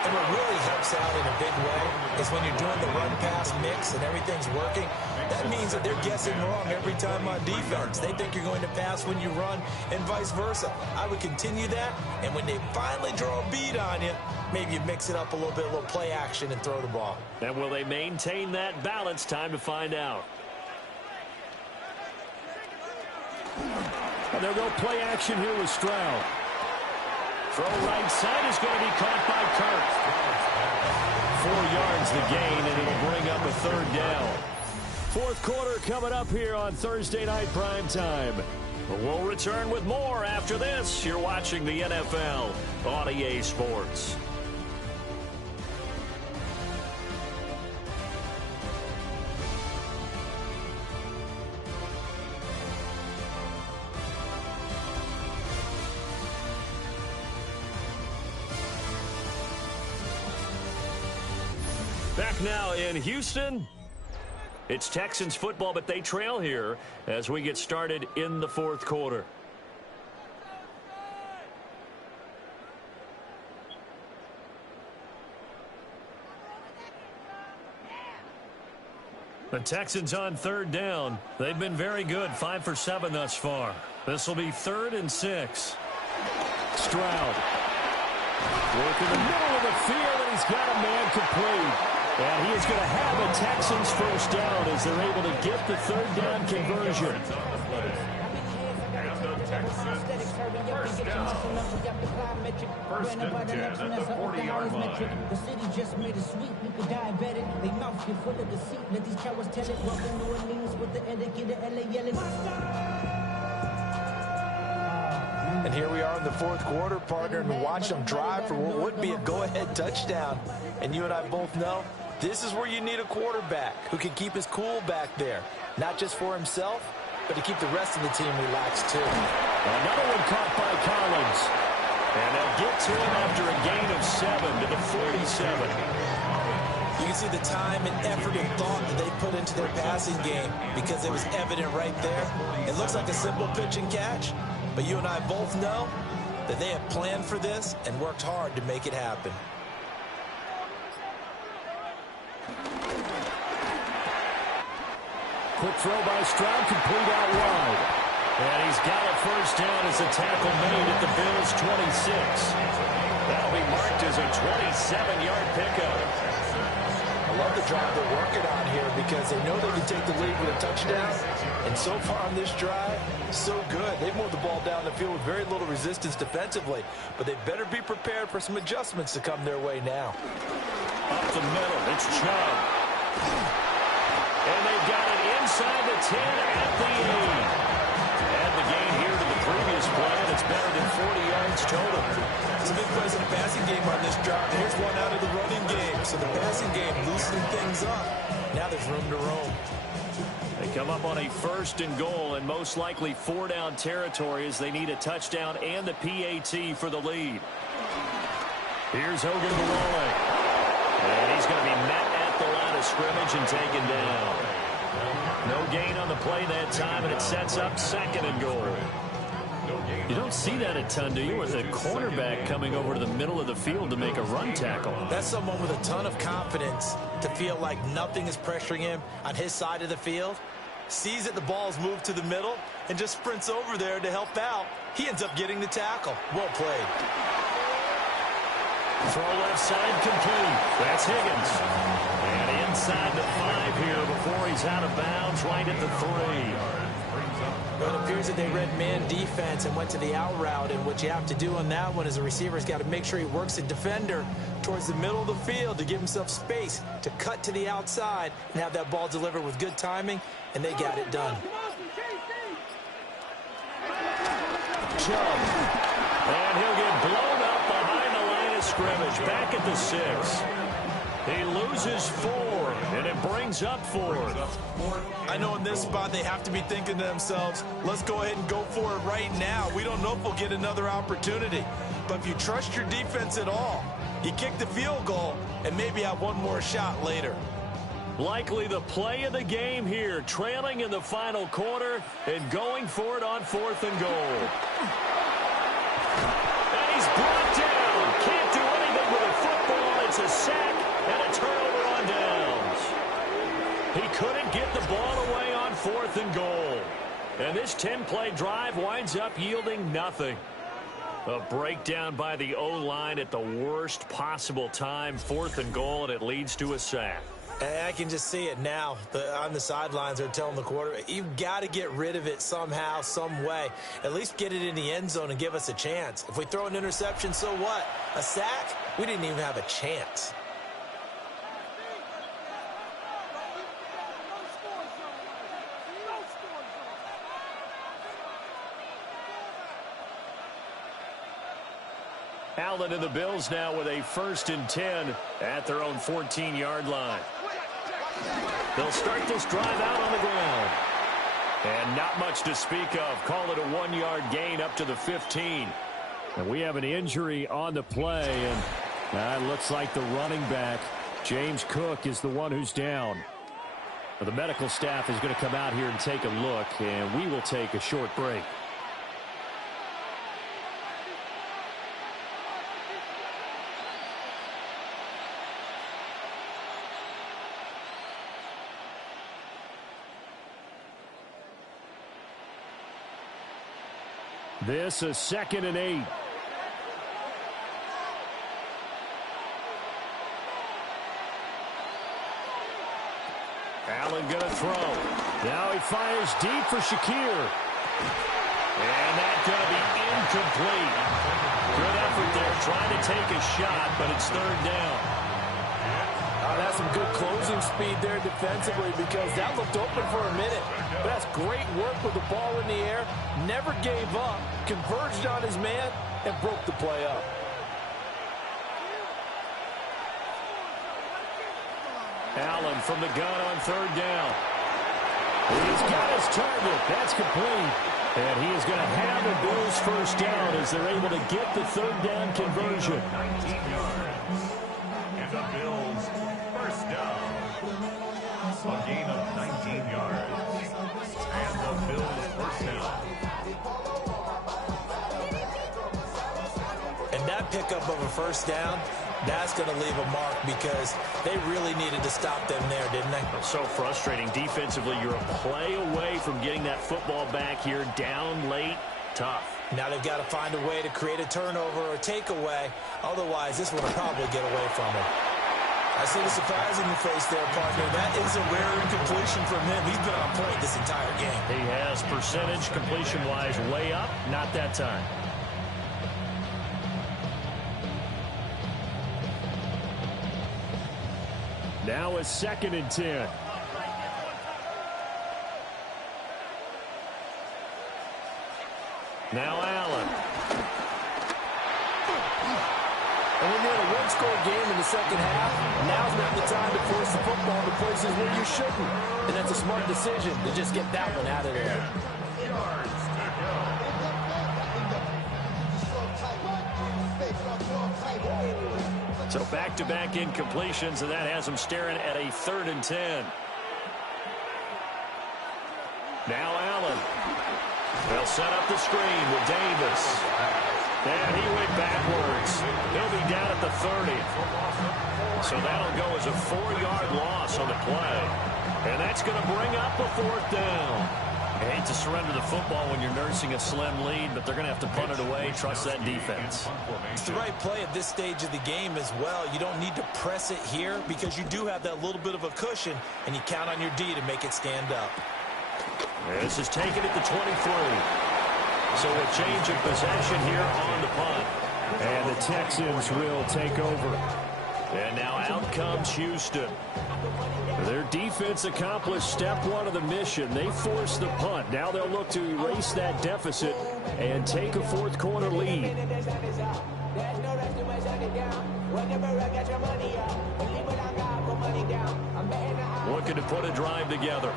And what really helps out in a big way is when you're doing the run-pass mix and everything's working, that means that they're guessing wrong every time on defense. They think you're going to pass when you run and vice versa. I would continue that, and when they finally draw a beat on you, maybe you mix it up a little bit, a little play action and throw the ball. And will they maintain that balance? Time to find out. And they'll go play action here with Stroud. Throw right side is going to be caught by Kirk. 4 yards the gain, and it'll bring up a 3rd down. 4th quarter coming up here on Thursday Night Prime Time. We'll return with more after this. You're watching the NFL on EA Sports. Back now in Houston. It's Texans football, but they trail here as we get started in the 4th quarter. The Texans on 3rd down. They've been very good, 5 for 7 thus far. This will be 3rd and 6. Stroud. Work in the middle of the field, and he's got a man complete. And he is going to have a Texans first down as they're able to get the 3rd down conversion. And the Texans first down. 1st and 10 at the 40-yard line. The city just made a sweep. People diabetic. They mouth get full of deceit. Let these cowards tell it. Welcome to New Orleans with the etiquette of LA yelling. And here we are in the 4th quarter, partner, and watch them drive for what would be a go-ahead touchdown. And you and I both know this is where you need a quarterback who can keep his cool back there, not just for himself, but to keep the rest of the team relaxed too. Another one caught by Collins. And they'll get to him after a gain of 7 to the 47. You can see the time and effort and thought that they put into their passing game because it was evident right there. It looks like a simple pitch and catch, but you and I both know that they have planned for this and worked hard to make it happen. Quick throw by Stroud, complete out wide. And he's got a first down as a tackle made at the Bills' 26. That'll be marked as a 27-yard pickup. I love the drive they're working on here because they know they can take the lead with a touchdown. And so far on this drive, so good. They've moved the ball down the field with very little resistance defensively. But they better be prepared for some adjustments to come their way now. Up the middle, it's Chubb. And they've got it inside the 10 at the 8. Add the gain here to the previous play, and it's better than 40 yards total. It's a big play in the passing game on this drive. Here's one out of the running game. So the passing game loosening things up. Now there's room to roam. They come up on a 1st and goal, and most likely 4-down territory as they need a touchdown and the PAT for the lead. Here's Hogan Malone. And he's going to be met at the line of scrimmage and taken down. No gain on the play that time, and it sets up 2nd and goal. You don't see that a ton, do you, with a cornerback coming over to the middle of the field to make a run tackle? That's someone with a ton of confidence to feel like nothing is pressuring him on his side of the field. Sees that the ball's moved to the middle and just sprints over there to help out. He ends up getting the tackle. Well played. Throw left side complete. That's Higgins. And inside the 5 here before he's out of bounds, right at the 3. Well, it appears that they read man defense and went to the out route, and what you have to do on that one is a receiver's got to make sure he works a defender towards the middle of the field to give himself space to cut to the outside and have that ball delivered with good timing, and they got it done. Chubb. And he'll get blown up behind the line of scrimmage, back at the 6. He loses 4, and it brings up 4. I know in this spot they have to be thinking to themselves, let's go ahead and go for it right now. We don't know if we'll get another opportunity. But if you trust your defense at all, you kick the field goal and maybe have one more shot later. Likely the play of the game here, trailing in the final quarter and going for it on 4th and goal. And he's brought down. Can't do anything with a football. It's a sack and a turnover on downs. He couldn't get the ball away on 4th and goal. And this 10-play drive winds up yielding nothing. A breakdown by the O-line at the worst possible time, 4th and goal, and it leads to a sack. And I can just see it now. On the sidelines, they're telling the quarterback, you've got to get rid of it somehow, some way. At least get it in the end zone and give us a chance. If we throw an interception, so what? A sack? We didn't even have a chance. Allen and the Bills now with a 1st and 10 at their own 14-yard line. They'll start this drive out on the ground. And not much to speak of. Call it a 1-yard gain up to the 15. And we have an injury on the play. And it looks like the running back, James Cook, is the one who's down. The medical staff is going to come out here and take a look. And we will take a short break. This is 2nd and 8. Allen going to throw. Now he fires deep for Shakir. And that's going to be incomplete. Good effort there, trying to take a shot, but it's 3rd down. That's some good closing speed there defensively because that looked open for a minute. But that's great work with the ball in the air. Never gave up, converged on his man, and broke the play up. Allen from the gun on 3rd down. He's got his target. That's complete. And he is going to have the Bills first down as they're able to get the third down conversion. 19 yards. And the Bills first down. A gain of 19 yards. And the Bills first down. And that pickup of a first down, that's going to leave a mark because they really needed to stop them there, didn't they? So frustrating. Defensively, you're a play away from getting that football back here down late. Tough. Now they've got to find a way to create a turnover or takeaway. Otherwise, this one will probably get away from him. I see the surprise in your face there, partner. That is a rare incompletion from him. He's been on point this entire game. He has percentage completion-wise way up. Not that time. Now a 2nd and 10. Now Allen. And when you're in a one-score game in the second half, now's not the time to force the football to places where you shouldn't. And that's a smart decision to just get that one out of there. So back-to-back incompletions, and that has him staring at a 3rd and 10. Now Allen. They'll set up the screen with Davis. And he went backwards. He'll be down at the 30. So that'll go as a 4-yard loss on the play. And that's going to bring up a 4th down. I hate to surrender the football when you're nursing a slim lead, but they're going to have to punt it away. Trust that defense. It's the right play at this stage of the game as well. You don't need to press it here because you do have that little bit of a cushion, and you count on your D to make it stand up. This is taken at the 23. So a change of possession here on the punt. And the Texans will take over. And now out comes Houston. Their defense accomplished step 1 of the mission. They forced the punt. Now they'll look to erase that deficit and take a 4th quarter lead. Looking to put a drive together.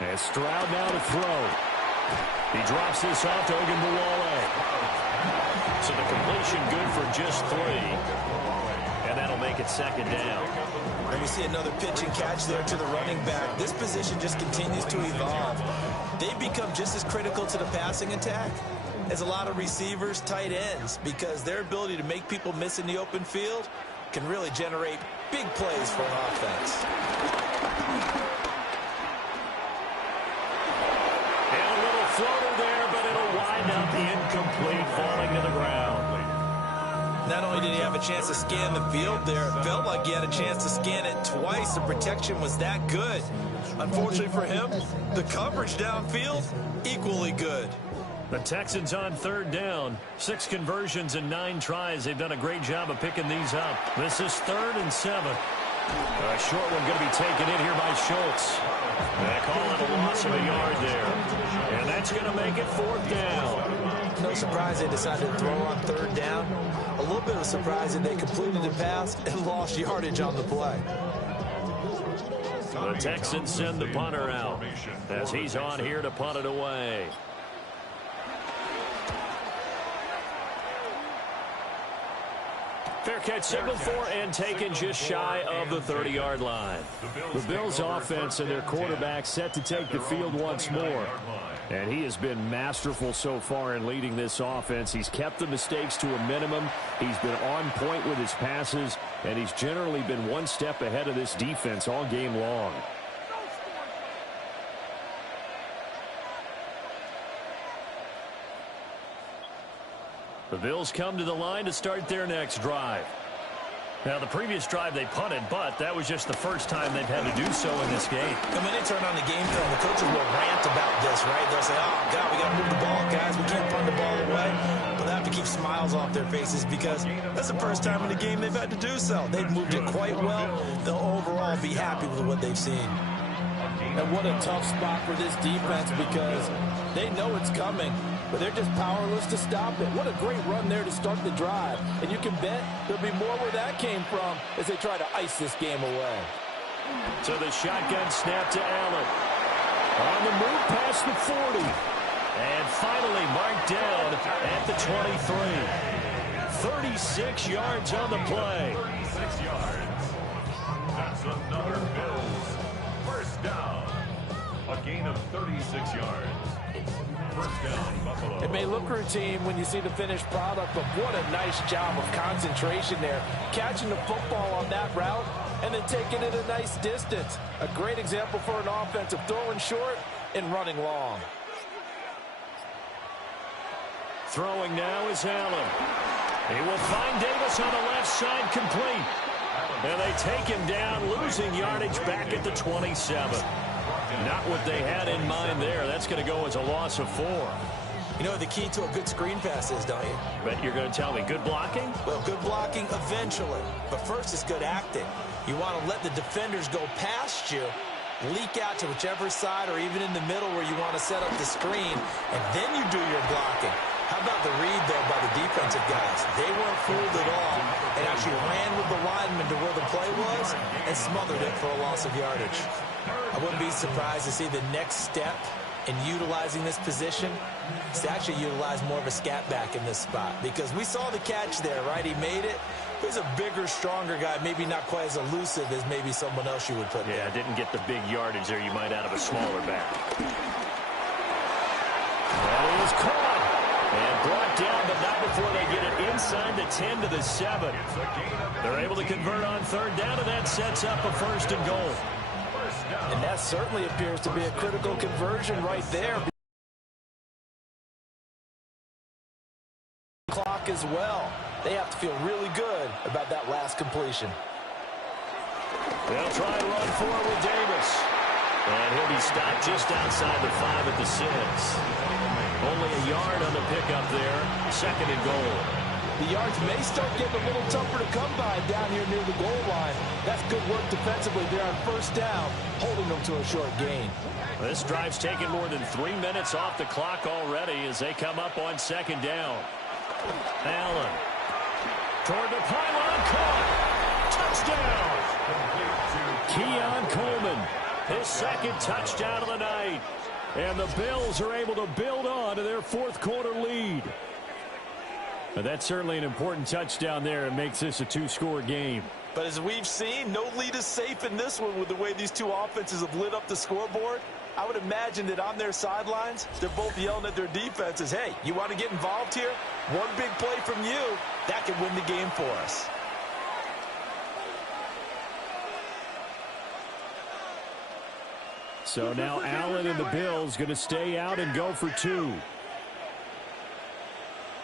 And Stroud now to throw. He drops this off to Ogunbowale. So the completion good for just 3. And that'll make it 2nd down. And we see another pitch and catch there to the running back. This position just continues to evolve. They become just as critical to the passing attack as a lot of receivers, tight ends, because their ability to make people miss in the open field can really generate big plays for an offense. And a little floater there, but it'll wind up incomplete, falling to the ground. Not only did he have a chance to scan the field there, it felt like he had a chance to scan it twice. The protection was that good. Unfortunately for him, the coverage downfield, equally good. The Texans on 3rd down. 6 conversions and 9 tries. They've done a great job of picking these up. This is 3rd and 7. A short one going to be taken in here by Schultz. They call it a loss of a yard there. And that's going to make it 4th down. No surprise they decided to throw on 3rd down. A little bit of a surprise that they completed the pass and lost yardage on the play. The Texans send the punter out as he's on here to punt it away. Fair catch signaled for and taken just shy of the 30-yard line. The Bills offense and their quarterback set to take the field once more. And he has been masterful so far in leading this offense. He's kept the mistakes to a minimum. He's been on point with his passes. And he's generally been one step ahead of this defense all game long. The Bills come to the line to start their next drive. Now, the previous drive they punted, but that was just the first time they've had to do so in this game. And when they turn on the game film, the coaches will rant about this, right? They'll say, oh, God, we got to move the ball, guys. We can't punt the ball away. But they have to keep smiles off their faces because that's the first time in the game they've had to do so. They've moved it quite well. They'll overall be happy with what they've seen. And what a tough spot for this defense because they know it's coming, but they're just powerless to stop it. What a great run there to start the drive. And you can bet there'll be more where that came from as they try to ice this game away. So the shotgun snap to Allen. On the move past the 40. And finally marked down at the 23. 36 yards on the play. 36 yards. That's another Bills first down. A gain of 36 yards. First down, Buffalo. It may look routine when you see the finished product, but what a nice job of concentration there. Catching the football on that route and then taking it a nice distance. A great example for an offensive throwing short and running long. Throwing now is Allen. He will find Davis on the left side, complete. And they take him down, losing yardage back at the 27. Not what they had in mind there. That's going to go as a loss of 4. You know what the key to a good screen pass is, don't you? Bet you're going to tell me good blocking? Well, good blocking eventually. But first it's good acting. You want to let the defenders go past you, leak out to whichever side or even in the middle where you want to set up the screen, and then you do your blocking. How about the read, though, by the defensive guys? They weren't fooled at all and actually ran with the lineman to where the play was and smothered it for a loss of yardage. I wouldn't be surprised to see the next step in utilizing this position is to actually utilize more of a scat back in this spot, because we saw the catch there, right? He made it. He's a bigger, stronger guy, maybe not quite as elusive as maybe someone else you would put there. Yeah, didn't get the big yardage there you might out of a smaller back. That is caught. And brought down, but not before they get it inside the 10 to the 7. They're able to convert on third down, and that sets up a first and goal. And that certainly appears to be a critical conversion right there. Clock as well. They have to feel really good about that last completion. They'll try and run forward with Davis. And he'll be stopped just outside the 5 at the 6. Only a yard on the pickup there. Second and goal. The yards may start getting a little tougher to come by down here near the goal line. That's good work defensively there on first down, holding them to a short gain. This drive's taken more than 3 minutes off the clock already as they come up on second down. Allen toward the pylon, caught. Touchdown. Keon Coleman, his second touchdown of the night. And the Bills are able to build on to their fourth quarter lead. But that's certainly an important touchdown there. It makes this a 2-score game. But as we've seen, no lead is safe in this one with the way these two offenses have lit up the scoreboard. I would imagine that on their sidelines, they're both yelling at their defenses, hey, you want to get involved here? One big play from you, that could win the game for us. So now Allen and the Bills going to stay out and go for 2.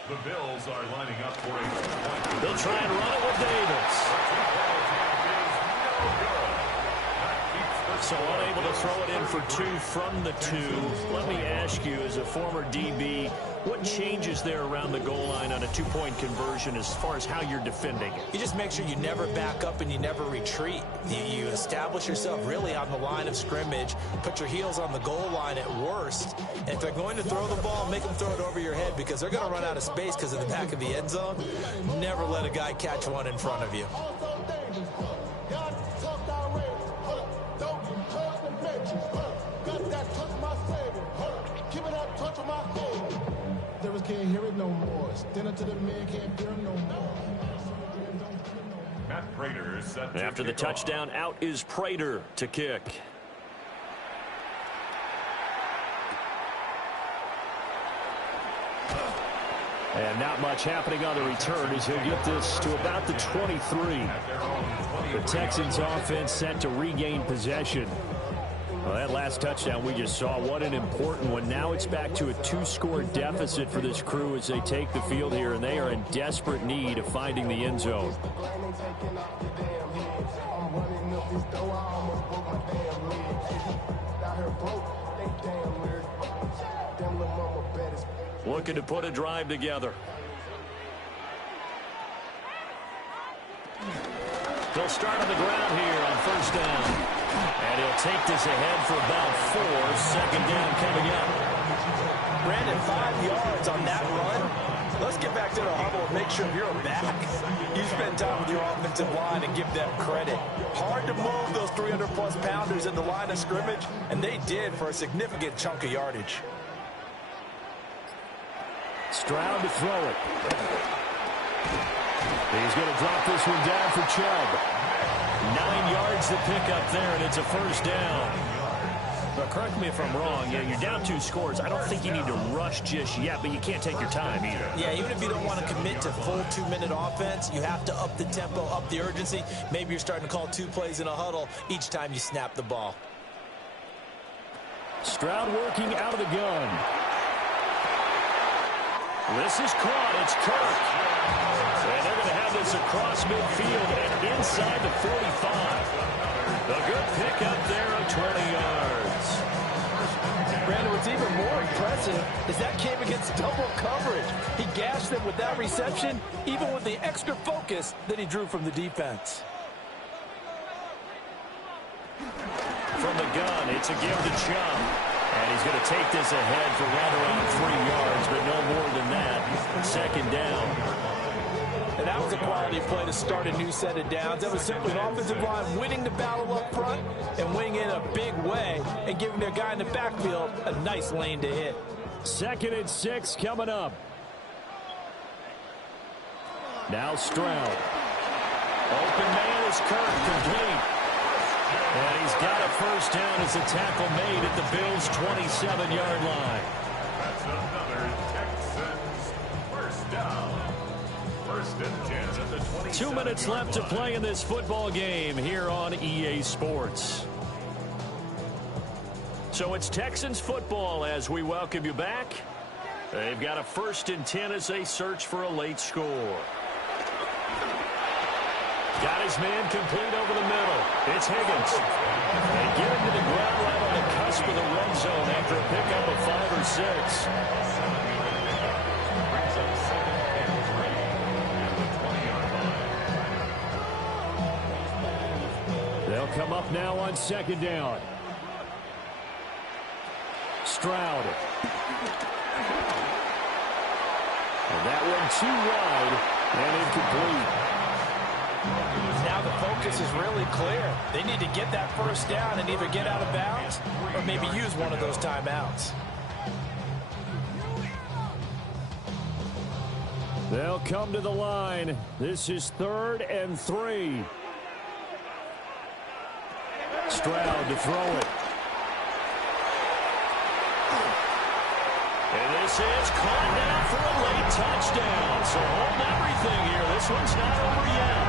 The Bills are lining up for a... They'll try and run it with Davis. So unable to throw it in for 2 from the 2. Let me ask you, as a former DB, what changes there around the goal line on a 2-point conversion as far as how you're defending it? You just make sure you never back up and you never retreat. You establish yourself really on the line of scrimmage, put your heels on the goal line at worst, and if they're going to throw the ball, make them throw it over your head, because they're going to run out of space because of the back of the end zone. Never let a guy catch one in front of you. Can't hear it no more. Stand up to the man, can't hear him no more. Matt Prater is set to After the touchdown, out is Prater to kick. And not much happening on the return as he'll get this to about the 23. The Texans offense set to regain possession. Well, that last touchdown we just saw, what an important one. Now it's back to a 2-score deficit for this crew as they take the field here, and they are in desperate need of finding the end zone. Looking to put a drive together. They'll start on the ground here on first down. And he'll take this ahead for about 4. Second down coming up. Brandon, 5 yards on that run. Let's get back to the huddle and make sure you're back. You spend time with your offensive line and give them credit. Hard to move those 300-plus pounders in the line of scrimmage, and they did for a significant chunk of yardage. Stroud to throw it. He's going to drop this one down for Chubb. 9 yards to pick up there, and it's a first down. But correct me if I'm wrong. Yeah, you're down 2 scores. I don't think you need to rush just yet, but you can't take your time either. Yeah, even if you don't want to commit to full 2-minute offense, you have to up the tempo, up the urgency. Maybe you're starting to call 2 plays in a huddle each time you snap the ball. Stroud working out of the gun. This is caught. It's Kirk. And they're going to have this across midfield and inside the 45. A good pickup there of 20 yards. Brandon, what's even more impressive is that came against double coverage. He gashed them with that reception, even with the extra focus that he drew from the defense. From the gun, it's a give to Chubb. And he's going to take this ahead for right around 3 yards, but no more than that. Second down. And that was a quality play to start a new set of downs. That was simply an offensive line winning the battle up front and winning in a big way and giving their guy in the backfield a nice lane to hit. 2nd and 6 coming up. Now Stroud. Open man is Kirk, complete. And he's got a first down as a tackle made at the Bills' 27-yard line. That's another Texans first down. 1st and 10 at the 27. 2 minutes left to play in this football game here on EA Sports. So it's Texans football as we welcome you back. They've got a 1st and 10 as they search for a late score. Got his man complete over the middle. It's Higgins. They get him to the ground right on the cusp of the red zone after a pickup of 5 or 6. They'll come up now on 2nd down. Stroud. And that one too wide and incomplete. Now the focus is really clear. They need to get that first down and either get out of bounds or maybe use one of those timeouts. They'll come to the line. This is 3rd and 3. Stroud to throw it. And this is caught down for a late touchdown. So hold everything here. This one's not over yet.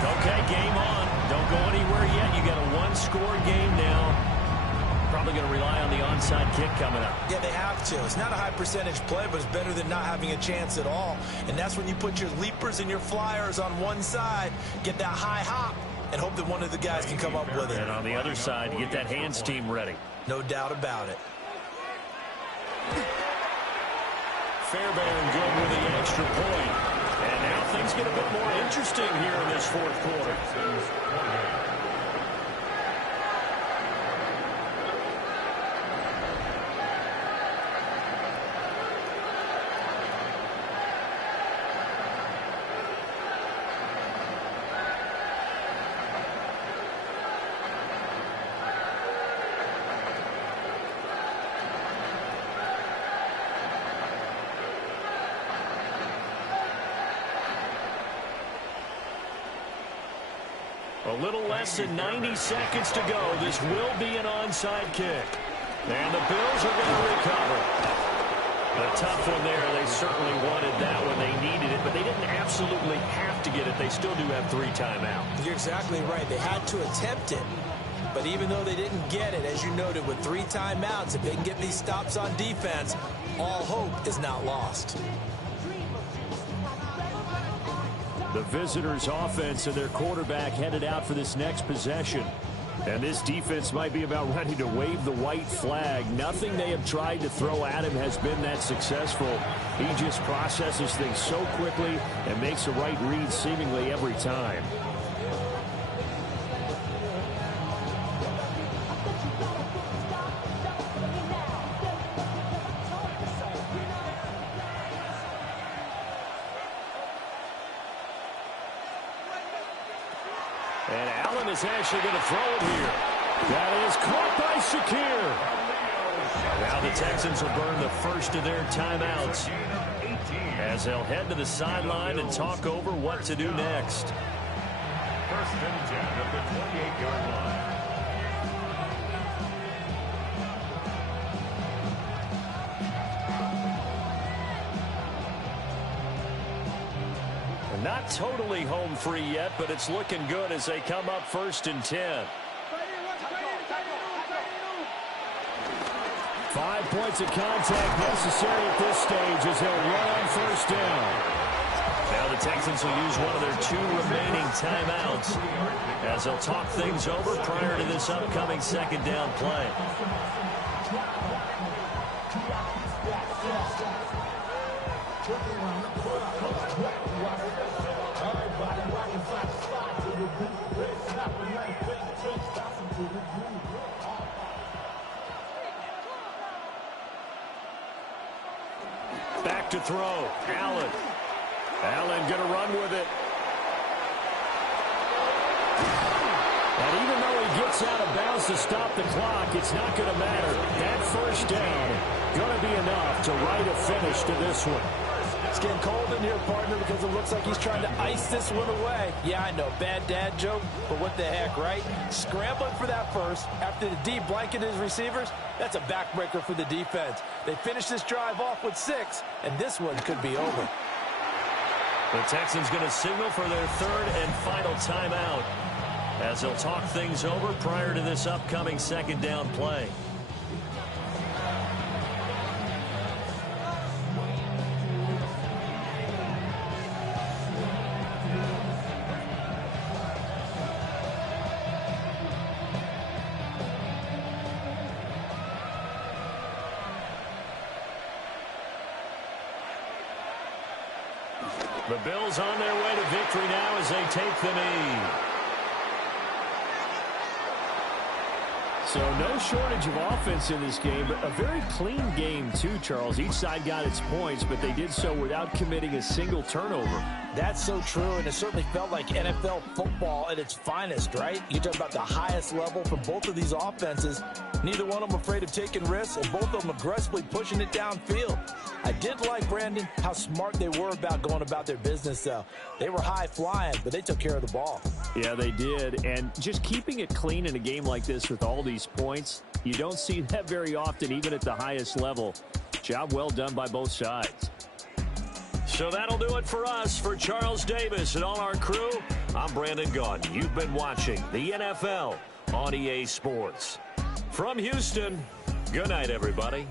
Okay, game on. Don't go anywhere yet. You got a 1-score game now. Probably going to rely on the onside kick coming up. Yeah, they have to. It's not a high percentage play, but it's better than not having a chance at all. And that's when you put your leapers and your flyers on one side, get that high hop, and hope that one of the guys can come up with it. And on the other side, get that hands team ready. No doubt about it. Fairbairn good with the extra point. And now things get a bit more interesting here in this 4th quarter. A little less than 90 seconds to go. This will be an onside kick. And the Bills are going to recover. A tough one there. They certainly wanted that one. They needed it, but they didn't absolutely have to get it. They still do have 3 timeouts. You're exactly right. They had to attempt it. But even though they didn't get it, as you noted, with 3 timeouts, if they can get these stops on defense, all hope is not lost. The visitors' offense and their quarterback headed out for this next possession. And this defense might be about ready to wave the white flag. Nothing they have tried to throw at him has been that successful. He just processes things so quickly and makes the right read seemingly every time. is actually going to throw it here. That is caught by Shakir. Now the Texans will burn the first of their timeouts as they'll head to the sideline and talk over what to do next. First and 10 at the 28-yard line. Not totally home free yet, but it's looking good as they come up first and 10. 5 points of contact necessary at this stage as they'll run on first down. Now the Texans will use one of their 2 remaining timeouts as they'll talk things over prior to this upcoming second down play. Back to throw. Allen. Allen going to run with it. And even though he gets out of bounds to stop the clock, it's not going to matter. That first down going to be enough to write a finish to this one. It's getting cold in here, partner, because it looks like he's trying to ice this one away. Yeah, I know, bad dad joke, but what the heck, right? Scrambling for that first after the D blanketed his receivers, that's a backbreaker for the defense. They finish this drive off with 6, and this one could be over. The Texans going to signal for their 3rd and final timeout as they'll talk things over prior to this upcoming second down play. The Bills on their way to victory now as they take the knee. So no shortage of offense in this game, but a very clean game too, Charles. Each side got its points, but they did so without committing a single turnover. That's so true, and it certainly felt like NFL football at its finest, right? You talk about the highest level from both of these offenses. Neither one of them afraid of taking risks, and both of them aggressively pushing it downfield. I did like, Brandon, how smart they were about going about their business, though. They were high-flying, but they took care of the ball. Yeah, they did, and just keeping it clean in a game like this with all these points, you don't see that very often, even at the highest level. Job well done by both sides. So that'll do it for us. For Charles Davis and all our crew, I'm Brandon Gaudin. You've been watching the NFL on EA Sports. From Houston, good night, everybody.